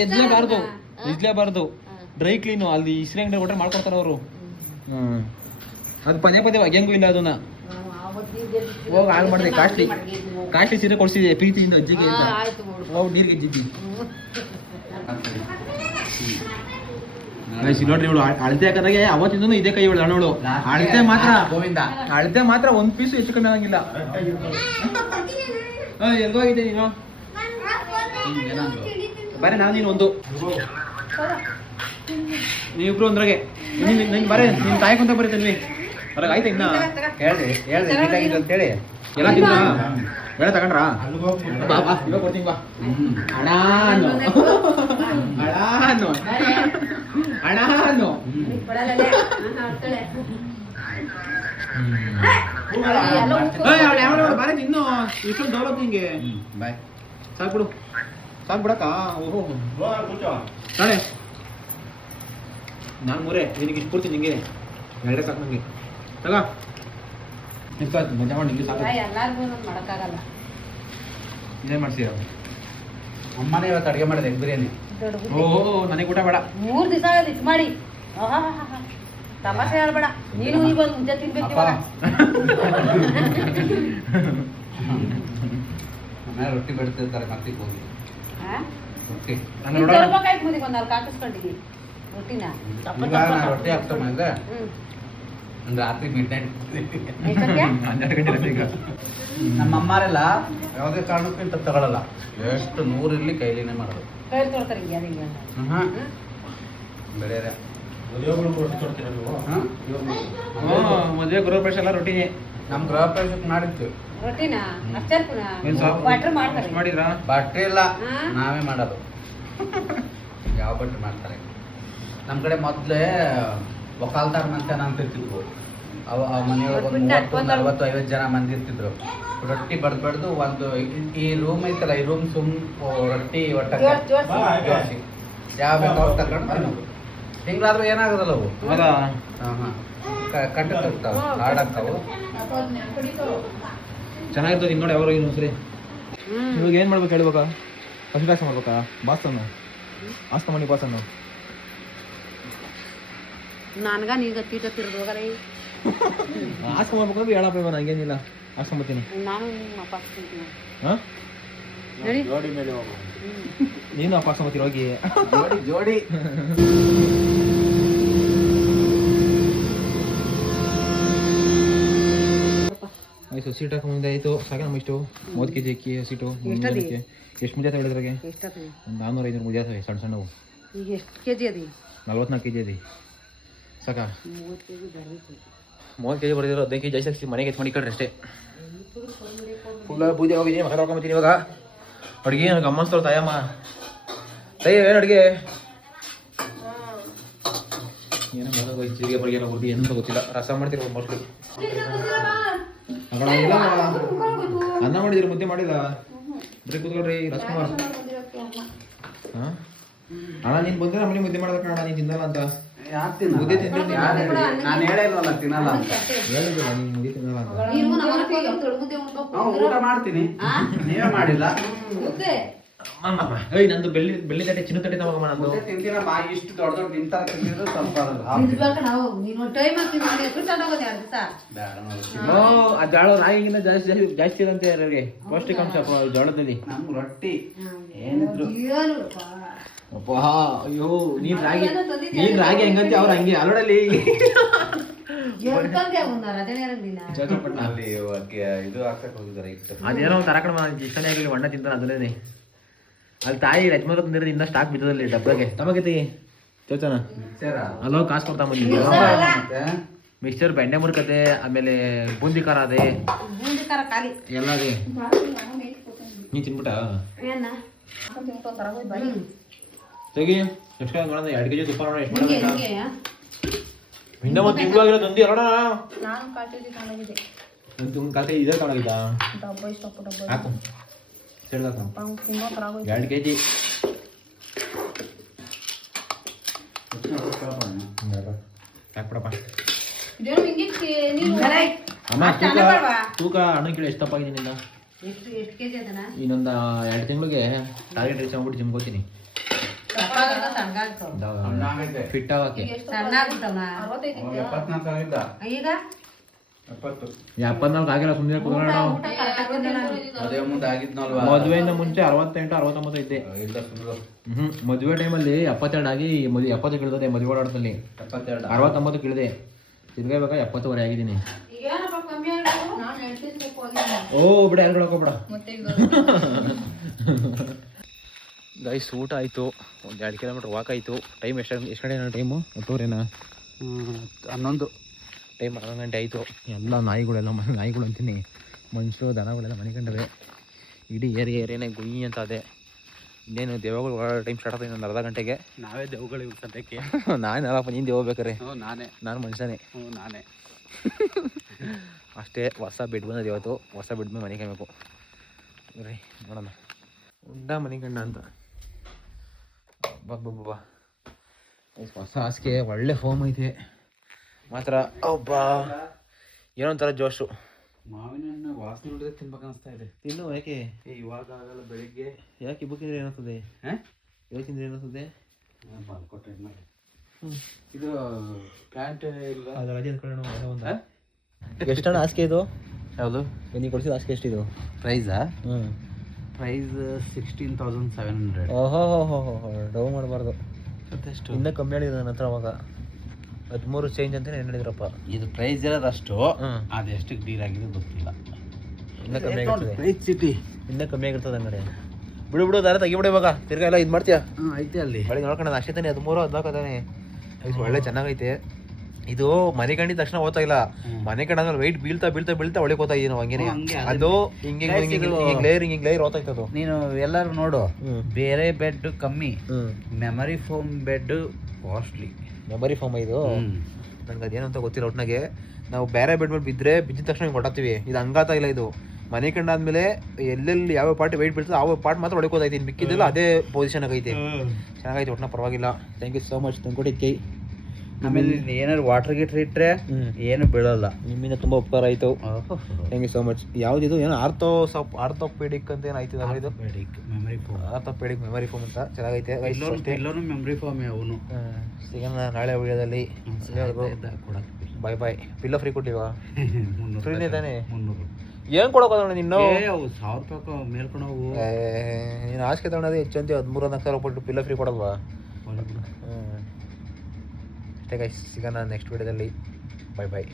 ಎಜ್ಲೇಬಾರ್ದು. ಡ್ರೈ ಕ್ಲೀನು ಅಲ್ಲಿ ಇಸ್ರೆ ಅಂಗಡಿ ಕೊಟ್ರೆ ಮಾಡ್ಕೊಡ್ತಾರ ಅವರು. ಅದು ಪದೇ ಪದೇ ಒಗ್ಯಂಗೂ ಇಲ್ಲ ಅದನ್ನ. ಹೋಗಿ ಹಾಳು ಮಾಡಿದೆ. ಕಾಸ್ಟ್ಲಿ ಸೀರೆ ಕೊಡ್ಸಿದೆ ಪ್ರೀತಿಯಿಂದ ಅಜ್ಜಿಗೆ ಅಂತ. ಹೋಗಿ ನೀರಿಗೆ ಎಜ್ಜಿದ್ದಿ. ನೋಡ್ರಿ ಇವಳು ಅಳತೆ ಹಾಕದಾಗೆ ಅವತ್ತಿಂದನು ಇದೇ ಕೈ ಇವಳು ಹಣ್ಣವಳು. ಅಳತೆ ಮಾತ್ರ ಗೋವಿಂದ ಅಳತೆ ಮಾತ್ರ 1 ಪೀಸು ಹೆಚ್ಚು ಕಮ್ಮಿ ಆಗಂಗಿಲ್ಲ. ಎಲ್ಗೋಗಿದೆ ನೀನು? ಬರೀ ನಾವು ನೀನು ಒಂದು ನೀವಿಬ್ರು ಒಂದ್ರಾಗೆ ಬರೇ ನಿನ್ ತಾಯಿ ಕುಂತ ಬರೀತೇನ್ವಿ ಹೊರಗೆ ಆಯ್ತಾ? ಇನ್ನ ಹೇಳ್ರಿ ನೀಟಾಗಿದ್ದು ಅಂತ ಹೇಳಿ ಎಲ್ಲ ತಿಂದ್ರ ಬೇಡ ತಗೊಂಡ್ರಾ? ಬಾ ಬಾ ಇವಾಗ ಕೊಡ್ತೀನಿ ಬಾ. ಅಣ್ಣ ಬಾರಿ ಇನ್ನು ಇಷ್ಟೊಂದು ದೌಲತ್ ನಿಂಗೆ. ಬಾಯ್ ಸಾಕು ಬಿಡಕ್ಕ. ಓಹೋ ನಾಳೆ ನಾನು 3 ನಿನಗೆ ಇಷ್ಟು ಕೊಡ್ತೀನಿ. ನಿಂಗೆ 2 ಸಾಕು ನಂಗೆ. ತಗ ಮಜಾ ಮಾಡಿ. ನಿಂಗೆ ಸಾಕು. ಎಲ್ಲಾರ್ಗು ಮಾಡಕ್ಕಾಗಲ್ಲ. ಇದೇನು ಮಾಡ್ತೀರ? ಅಮ್ಮನೇ ಇವತ್ತು ಅಡುಗೆ ಮಾಡಿದೆ ಎಗ್ ಬಿರಿಯಾನಿ. ಓಹೋ ನನಗೆ ಊಟ ಬೇಡ. 3 ದಿವಸ ಲಿಸ್ಟ್ ಮಾಡಿ. ತಮಾಷೆ ಹೇಳ್ಬೇಡ ನೀನು. ಈಗ ಒಂದು ಮುಂಚೆ ತಿನ್ಬೇಕು. ಮನೆ ರೊಟ್ಟಿ ಬೆಳೆತಿರ್ತಾರೆ. ಮತ್ತೆ ಹೋಗಿ ರೊಟ್ಟಿ ತರ್ಬೇಕಾಯ್ತು ಮುಂದೆ ಒಂದು 4 ಹಾಕಿಸ್ಕೊಂಡಿದ್ದೀನಿ. ರೊಟ್ಟಿನ ಈಗ ನಾ ರೊಟ್ಟಿ ಹಾಕ್ತಮ್ಮ ಈಗ ಒಂದು ರಾತ್ರಿ ಮಿಡ್ ನೈಟ್ ಎಷ್ಟೊತ್ತಿಗೆ 12 ಗಂಟೆ ಈಗ ನಮ್ಮ ಅಮ್ಮಾರೆಲ್ಲ ಯಾವುದೇ ಕಾರಣಕ್ಕೂ ಇಂಥ ತಗೊಳ್ಳಲ್ಲ ಎಷ್ಟು 100 ಇರಲಿ ಕೈಲಿನೇ ಮಾಡೋದು ಕೈ ತೊಳ್ತಾರೆ ಹಿಂಗೆ ಹಿಂಗೆ ಬೆಳೆಯರೆ ಮದುವೆ ಗೃಹ ಪ್ರವೇಶ ಎಲ್ಲ ರೊಟ್ಟಿನೇ. ನಮ್ಮ ಗೃಹ ಪ್ರವೇಶಕ್ಕೆ ಮಾಡಿತ್ತು ರೊಟ್ಟಿನ ಅಷ್ಟೇ ಏನ್ ಸಾಕು? ಬಟ್ರ್ ಮಾಡ್ತಾರೆ ಅಷ್ಟ್ ಮಾಡಿದ್ರಾ? ಬಟ್ಟೆ ಇಲ್ಲ ನಾವೇ ಮಾಡೋದು ಯಾವ ಬಟ್ಟೆ ಮಾಡ್ತಾರೆ ನಮ್ಮ ಕಡೆ ಮೊದಲೇ ಒಕಾಲ್ದಾರ್ ಮಂಚನ ಅಂತ ಇರ್ತಿದ್ವು ಅವು ಆ ಮನೆಯೊಳಗೆ ಒಂದು 30-40-50 ಜನ ಮಂದಿ ಇರ್ತಿದ್ರು ರೊಟ್ಟಿ ಬಡ್ದು ಒಂದು ಈ ರೂಮ್ ಐತಲ್ಲ ಈ ರೂಮ್ ರೊಟ್ಟಿ ಜೋಡ್ಸಿ. ಯಾವ ಬೇಕು ಅವ್ರು ತಗೊಂಡು ತಿನ್ನೋದು ತಿಂಗಳಾದ್ರೂ ಏನಾಗೋದಲ್ಲ ಅವು ಹೌದಾ? ಕಟ್ಟಿರ್ತಾವೆ ಹಾಡಾಗ್ತಾವು ಚೆನ್ನಾಗಿರ್ತದೆ ಹಿಂಗ್ ನೋಡಿ ಅವರು ಇನ್ನೊಂದ್ಸರಿ. ಇವಾಗ ಏನ್ ಮಾಡ್ಬೇಕು ಹೇಳ್ಬೇಕಾ? ಕನ್ಸಿಡಾಕ್ಷನ್ ಮಾಡ್ಬೇಕಾ? ಬಾಸನ್ನು ಆಸ್ತ ಮನಿ ಬಾಸನ್ನು ನನ್ಗ ನೀಗ ತೀಟ ತಿರ್ದು ಹೋಗಲ್ಲ ಆಸ್ಕ ಮಾಡ್ಬೇಕಂದ್ರೆ ಹೇಳಪ್ಪ ಇವ ನಂಗೇನಿಲ್ಲ ಆಸ್ಕೊಂಬತ್ತೀನಿ. ನಾನು ನಿಮ್ಮ ಅಪ್ಪ ತಿಂತೀನಿ ಹಾ ಹೇಳಿ ಜೋಡಿ ಮೇಲೆ ಹೋಗು. ನೀನು ಅಪ್ಪ ಆಸ್ಕೊಂಬತ್ತೀನಿ ಹೋಗಿ. ಜೋಡಿ ಆಯ್ತು ಸೀಟ್ ಹಾಕೋ ಮುಂದೆ ಆಯ್ತು ಸಾಕ ನಮ್ಮ ಇಷ್ಟು 30 kg ಅಕ್ಕಿ ಹಸಿಟ್ಟು ಎಷ್ಟು ಮುದ್ದೆ ಹೇಳಿದ್ರಾಗೆ ಎಷ್ಟಾಗ್ತದೆ ಒಂದು 400-500 ಮುದ್ದೆ ಆಗ್ತವೆ ಸಣ್ಣ ಸಣ್ಣವು. ಈಗ ಎಷ್ಟು ಕೆ ಜಿ ಅದಿ 44 kg ಅದಿ ಸಾಕಾ? 30 ಕೆ ಜಿ ಬರಬೇಕು 30 kg ಬರ್ದಿರೋ 15 kg ಜಾಸ್ತಿ ಹಾಕ್ಸಿ ಮನೆಗೆ ಎತ್ಕೊಂಡು ಇಕ್ಕಡ್ರಿ ಅಷ್ಟೇ. ಫುಲ್ಲ ಬೂದಿ ಹೋಗಿದ್ದೀನಿ ಮಗ ಹಾಕೊಂಬತ್ತೀನಿ ಇವಾಗ. ಅಡುಗೆ ನನಗೆ ಗಮ್ಮನಿಸ್ತವ್ರು ತಾಯಮ್ಮ ಏನು ಅಡುಗೆ ಏನೋ ಮಾಡೋದು ಜೀರಿಗೆ ಬರಿಗೆ ಎಲ್ಲ ಹುಡುಗಿ ಎಂತ ಗೊತ್ತಿಲ್ಲ. ರಸ ಮಾಡ್ತಿರ್ಬೋದು ಮೋಸ್ಟ್ಲಿ. ಅನ್ನ ಮಾಡಿದಿರಿ ಮುದ್ದೆ ಮಾಡಿಲ್ಲ ಬರೀ ಕೂತ್ಕೊಳ್ರಿ ರಾಜ್ಕುಮಾರ್. ಹಾಂ ಅಣ್ಣ ನೀನು ಬಂದ್ರೆ ಮನೆ ಮುದ್ದೆ ಮಾಡೋದಕ್ಕೆ ಅಣ್ಣ ನೀನು ತಿನ್ನಲ್ಲ ಅಂತ ಮುದ್ದೆ ತಿಂತೀನಿ. ನಾನು ಹೇಳೇ ಇಲ್ವಲ್ಲ ತಿನ್ನಲ್ಲ ಅಂತ ಹೇಳಿದ್ರಲ್ಲ ನೀನು ಮುದ್ದೆ ತಿನ್ನಲ್ಲ ಅಂತ. ಊಟ ಮಾಡ್ತೀನಿ ನೀವೇ ಮಾಡಿಲ್ಲ ಏಯ್ ನಂದು ಬೆಳ್ಳಿ ತಟ್ಟೆ ಚಿನ್ನ ತಟ್ಟೆ ತಗೋಮ್ಮ ನಂದು. ಮುದ್ದೆ ತಿಂತೀನಮ್ಮ ಇಷ್ಟು ದೊಡ್ಡ ದೊಡ್ಡ ನಿಂತ ತಿಂದಿದ್ರು ಸ್ವಲ್ಪ ನಾವು ನೀನು ಟೈಮ್ ಆಗ್ತೀನಿ ಬೇಡ ನೋಡಿ. ಆ ಜೋಳ ರಾಗಿಗಿಂತ ಜಾಸ್ತಿ ಇರಂತೆ ಅವ್ರಿಗೆ ಪೌಷ್ಟಿಕಾಂಶ ಜೋಳದಲ್ಲಿ. ನಮ್ಗೆ ರೊಟ್ಟಿ ಏನಿದ್ರು ಅಪ್ಪ ಅಯ್ಯೋ ನೀನ್ ರಾಗಿ ಹೆಂಗಂತೆ ಅವ್ರು ಹಂಗೆ ಅಲ್ಲೋಡಲ್ಲಿ ಅಲ್ಲಿ ಇದು ಹಾಕ್ಸಕ್ ಹೋಗಿದ್ದಾರೆ ಇಟ್ಟು ಅದೇನೋ ಒಂದು ತರಕಣ ಇಷ್ಟನೇ ಆಗಲಿ ಅಣ್ಣ ತಿಂತಾನೆ ಅದನ್ನೇ. ಅಲ್ಲಿ ತಾಯಿ ರಜ್ಮರ ತಂದಿರೋದು ಇನ್ನೂ ಸ್ಟಾಕ್ ಬಿದ್ದದಲ್ಲಿ ಡಬ್ಬಗೆ ತಮಗೈತಿ ಚೋಚನ ಅಲ್ಲೋ ಕಾಸು ಕೊಡ್ತಾ ಬಂದಿದ್ವಿ. ಮಿಕ್ಸ್ಚರ್ ಬೆಣ್ಣೆ ಮುರ್ಕತೆ ಆಮೇಲೆ ಬೂಂದಿ ಖಾರ ಅದೇ ಎಲ್ಲ ಅದೇ. ನೀನ್ ತಿನ್ಬಿಟ್ಟ ತೆಗಿ ಎಷ್ಟು ಮಾಡೋಣ 2 kg ತುಪ್ಪ ನೋಡ ಎಷ್ಟು ಮಾಡೋಣ ಹಿಂದೆ ಒಂದು ತಿಂಗಳು ಆಗಿರೋ ತಂದಿ ಅಲ್ಲೋಣ ಒಂದು ಕಾಸೆ ಇದೇ ತಗೊಂಡೋಗಿದ್ದ ಹಾಕು ಸರಿ ಹಾಕು 2 kg ಹಾಕ್ಬಿಡಪ್ಪ. ಅಮ್ಮ ತೂಕ ಹಣ್ಣು ಕೇಳಿ ಎಷ್ಟು ತಪ್ಪಾಗಿದ್ದೀನಿ ಇನ್ನೊಂದು 2 ತಿಂಗಳಿಗೆ ಟಾರ್ಗೆಟ್ ರೀಚ್ ಆಗ್ಬಿಟ್ಟು ಜಿಮ್ ಹೋಗ್ತೀನಿ ಫಿಟ್ ಆಗಕ್ಕೆ. 74 ಆಗಿಲ್ಲ ಸುಮ್ಮನೆ ಕುತ್ಕೊಳ್ಳೋಣ. ಮದುವೆಯಿಂದ ಮುಂಚೆ 68-69 ಇದ್ದೆ. ಮದುವೆ ಟೈಮಲ್ಲಿ 72 ಆಗಿ 70 ಇಳಿದೆ. ಮದುವೆ ಓಡಾಟದಲ್ಲಿ 69 ಇಳಿದೆ. ತಿರ್ಗಬೇಕಾ 70ವರೆ ಆಗಿದ್ದೀನಿ. ಓ ಬಿಡ ಯಾರು ಹೋಗ್ಬಿಡ ಗೈಸ್. ಊಟ ಆಯಿತು, ಒಂದು 2 ಕಿಲೋಮೀಟ್ರ್ ವಾಕ್ ಆಯಿತು. ಟೈಮ್ ಎಷ್ಟು ಕಡೆ ಟೈಮು 8:30 11 ಟೈಮ್ 11 ಗಂಟೆ ಆಯಿತು. ಎಲ್ಲ ನಾಯಿಗಳೆಲ್ಲ ನಾಯಿಗಳು ಅಂತೀನಿ ಮನುಷ್ಯರು ದನಗಳೆಲ್ಲ ಮನೆಕೊಂಡವೆ. ಇಡೀ ಏರಿಯಾನೇ ಗುಯಿ ಅಂತ ಅದೇ. ಇನ್ನೇನು ದೇವಗಳು ಓಡಾಡೋ ಟೈಮ್ ಸ್ಟಾರ್ಟ್ ಆಗ್ತದೆ ಇನ್ನೊಂದು ಅರ್ಧ ಗಂಟೆಗೆ. ನಾವೇ ದೇವುಗಳು ಸದ್ಯಕ್ಕೆ. ನಾನಲ್ಲಪ್ಪ ನೀನು ದೇವ ಬೇಕಾರೆ. ನಾನು ಮನುಷ್ಯನೇ. ನಾನೇ ಅಷ್ಟೇ. ಹೊಸ ಬೆಡ್ ಬಂದದ್ದು ಇವತ್ತು. ಹೊಸ ಬೆಡ್ ಮೇಲೆ ಮನೆ ಕಾಯಬೇಕು ರೀ. ನೋಡೋಣ ಉಂಡ ಮನೆಗಂಡ ಅಂತ ಬಾ ಹೊಸ ಹಾಸಿಗೆ ಒಳ್ಳೆ ಫೋಮ್ ಐತೆ ಮಾತ್ರ. ಒಬ್ಬ ಏನೋ ಒಂಥರ ಜೋಶು. ಮಾವಿನ ಹಣ್ಣು ವಾಸನೆ ನೋಡಿದ್ರೆ ತಿನ್ಬೇಕು ಅನಿಸ್ತಾ ಇದೆ. ತಿನ್ನು. ಯಾಕೆ ಇವಾಗ ಆಗಲ್ಲ ಬೆಳಿಗ್ಗೆ. ಯಾಕೆ ಇಬ್ಬಕ್ಕಿದ್ರೆ ಏನಾಗ್ತದೆ? ಯೋಚಿಸಿದ್ರೆ ಏನಾಗ್ತದೆ? ಕೊಟ್ಟೆ ಇದು ಪ್ಯಾಂಟ್ ಇಲ್ಲ ಅದು ರಜೆ ಅಂದ್ಕೊಳ್ಳೋಣ. ಎಷ್ಟಣ್ಣ ಹಾಸಿಗೆ ಇದು? ಯಾವುದು ನೀವು ಕೊಡಿಸಿದ ಹಾಸಿಗೆ ಎಷ್ಟಿದು ಪ್ರೈಸಾ? ಹ್ಞೂ ಪ್ರೈಸ್ 16,700. ಓಹೋ ಡೌ ಮಾಡಬಾರ್ದು. ಅದೆಷ್ಟು ಇನ್ನೂ ಕಮ್ಮಿ ಹೇಳಿದ್ರು ನನ್ನ ಹತ್ರ ಅವಾಗ 13 ಚೇಂಜ್ ಅಂತ ಏನು ಹೇಳಿದ್ರಪ್ಪ. ಇದು ಪ್ರೈಸ್ ಇರೋದಷ್ಟು ಹ್ಮ್. ಅದೆಷ್ಟಕ್ಕೆ ಡೀಲ್ ಆಗಿದೆ ಗೊತ್ತಿಲ್ಲ. ಇನ್ನೂ ಕಮ್ಮಿ ಆಗಿರ್ತದೆ, ಪ್ರೈಸ್ ಸಿಟಿ ಇನ್ನೂ ಕಮ್ಮಿ ಆಗಿರ್ತದೆ ಅಂಗಡಿ. ಬಿಡು ದಾರ ತೆಗಿಬಿಡು ಇವಾಗ, ತಿರ್ಗಾ ಎಲ್ಲ ಇದು ಮಾಡ್ತೀಯಾ. ಐತೆ ಅಲ್ಲಿ ಬೆಳಿಗ್ಗೆ ನೋಡ್ಕೊಂಡು ಅಷ್ಟೇ ತಾನೆ 13 14 ತಾನೆ. ಇದು ಒಳ್ಳೆ ಚೆನ್ನಾಗೈತೆ. ಇದು ಮನೆ ಕಂಡಿದ ತಕ್ಷಣ ಓದ್ತಾ ಇಲ್ಲ, ಮನೆ ಕಂಡಾದ್ಮೇಲೆ ವೆಯ್ಟ್ ಬೀಳ್ತಾ ಒಳಗೆ ಓದ್ತಾ ಇದೀವಿ ನಾವು ಹಂಗೇನೆ. ಹಂಗೆ ಅದು ಹಿಂಗೆ ಲೇಯರ್ ಓದ್ತಾ ಇತ್ತು. ನೀನು ಎಲ್ಲರೂ ನೋಡು, ಹ್ಮ್. ಬೇರೆ ಬೆಡ್ ಕಮ್ಮಿ, memory foam bed costly. Memory foam ಇದು ನನ್ಗೆ ಅದೇನು ಅಂತ ಗೊತ್ತಿಲ್ಲ. ಒಟ್ನಾಗೆ ನಾವು ಬೇರೆ ಬೆಡ್ ಮೇಲೆ ಬಿದ್ದಿದ ತಕ್ಷಣ ಹಿಂಗೆ ಹೊಟ್ಟಾಗ್ತೀವಿ. ಇದು ಹಂಗಾತ ಇಲ್ಲ. ಇದು ಮನೆ ಕಂಡಾದ್ಮೇಲೆ ಎಲ್ಲೆಲ್ಲಿ ಯಾವ ಪಾರ್ಟ್ ವೆಯ್ಟ್ ಬೀಳ್ತದೆ ಆ ಪಾರ್ಟ್ ಮಾತ್ರ ಹೊಡ್ಕೋತೈತಿ, ಮಿಕ್ಕಿದ್ದೆಲ್ಲ ಅದೇ ಪೊಸಿಷನ್ ಆಗೈತೆ. ಚೆನ್ನಾಗೈತೆ ಒಟ್ನ, ಪರವಾಗಿಲ್ಲ. ಥ್ಯಾಂಕ್ ಯು ಸೋ ಮಚ್ ತಂದು ಕೊಟ್ಟಿದ್ದಕ್ಕೆ. ಆಮೇಲೆ ಏನಾದ್ರು ವಾಟರ್ ಗೀಟರ್ ಇಟ್ಟರೆ ಏನು ಬೀಳಲ್ಲ. ನಿಮ್ಮಿಂದ ತುಂಬ ಉಪಕಾರ ಆಯಿತು. Thank you so much. ಯಾವುದಿದು ಏನು ಆರ್ಥೋಪೆಡಿಕ್ ಅಂತ ಏನು ಆಯ್ತದಲ್ಲ ಇದು? Memory foam, orthopedic memory foam ಅಂತ ಚೆನ್ನಾಗೈತೆ. ಎಲ್ಲರೂ ಮೆಮರಿ ಫೋಮ್ ಅವನು. ಸಿಗೋಣ ನಾಳೆ ವಿಡಿಯೋದಲ್ಲಿ. ಬಾಯ್ ಬಾಯ್. Pillow free ಕೊಟ್ಟಿವಾ? ಫ್ರೀನೇ ತಾನೇ? 300 ಏನು ಕೊಡೋಕೋಣ ನಿನ್ನು? 1000 ರೂಪಾಯಿ ಮೇಲ್ಕೊಳವು. ನೀನು ಆಸ್ಕೆ ತಗೊಳೋದು ಹೆಚ್ಚು ಅಂತ 13-14 ಕೊಟ್ಟು ಪಿಲ್ಲೋ ಫ್ರೀ ಕೊಡಲ್ವಾ? ಅಷ್ಟೇ ಗೈಸ್, ಸಿಗೋಣ ನೆಕ್ಸ್ಟ್ ವಿಡಿಯೋದಲ್ಲಿ. ಬಾಯ್ ಬಾಯ್.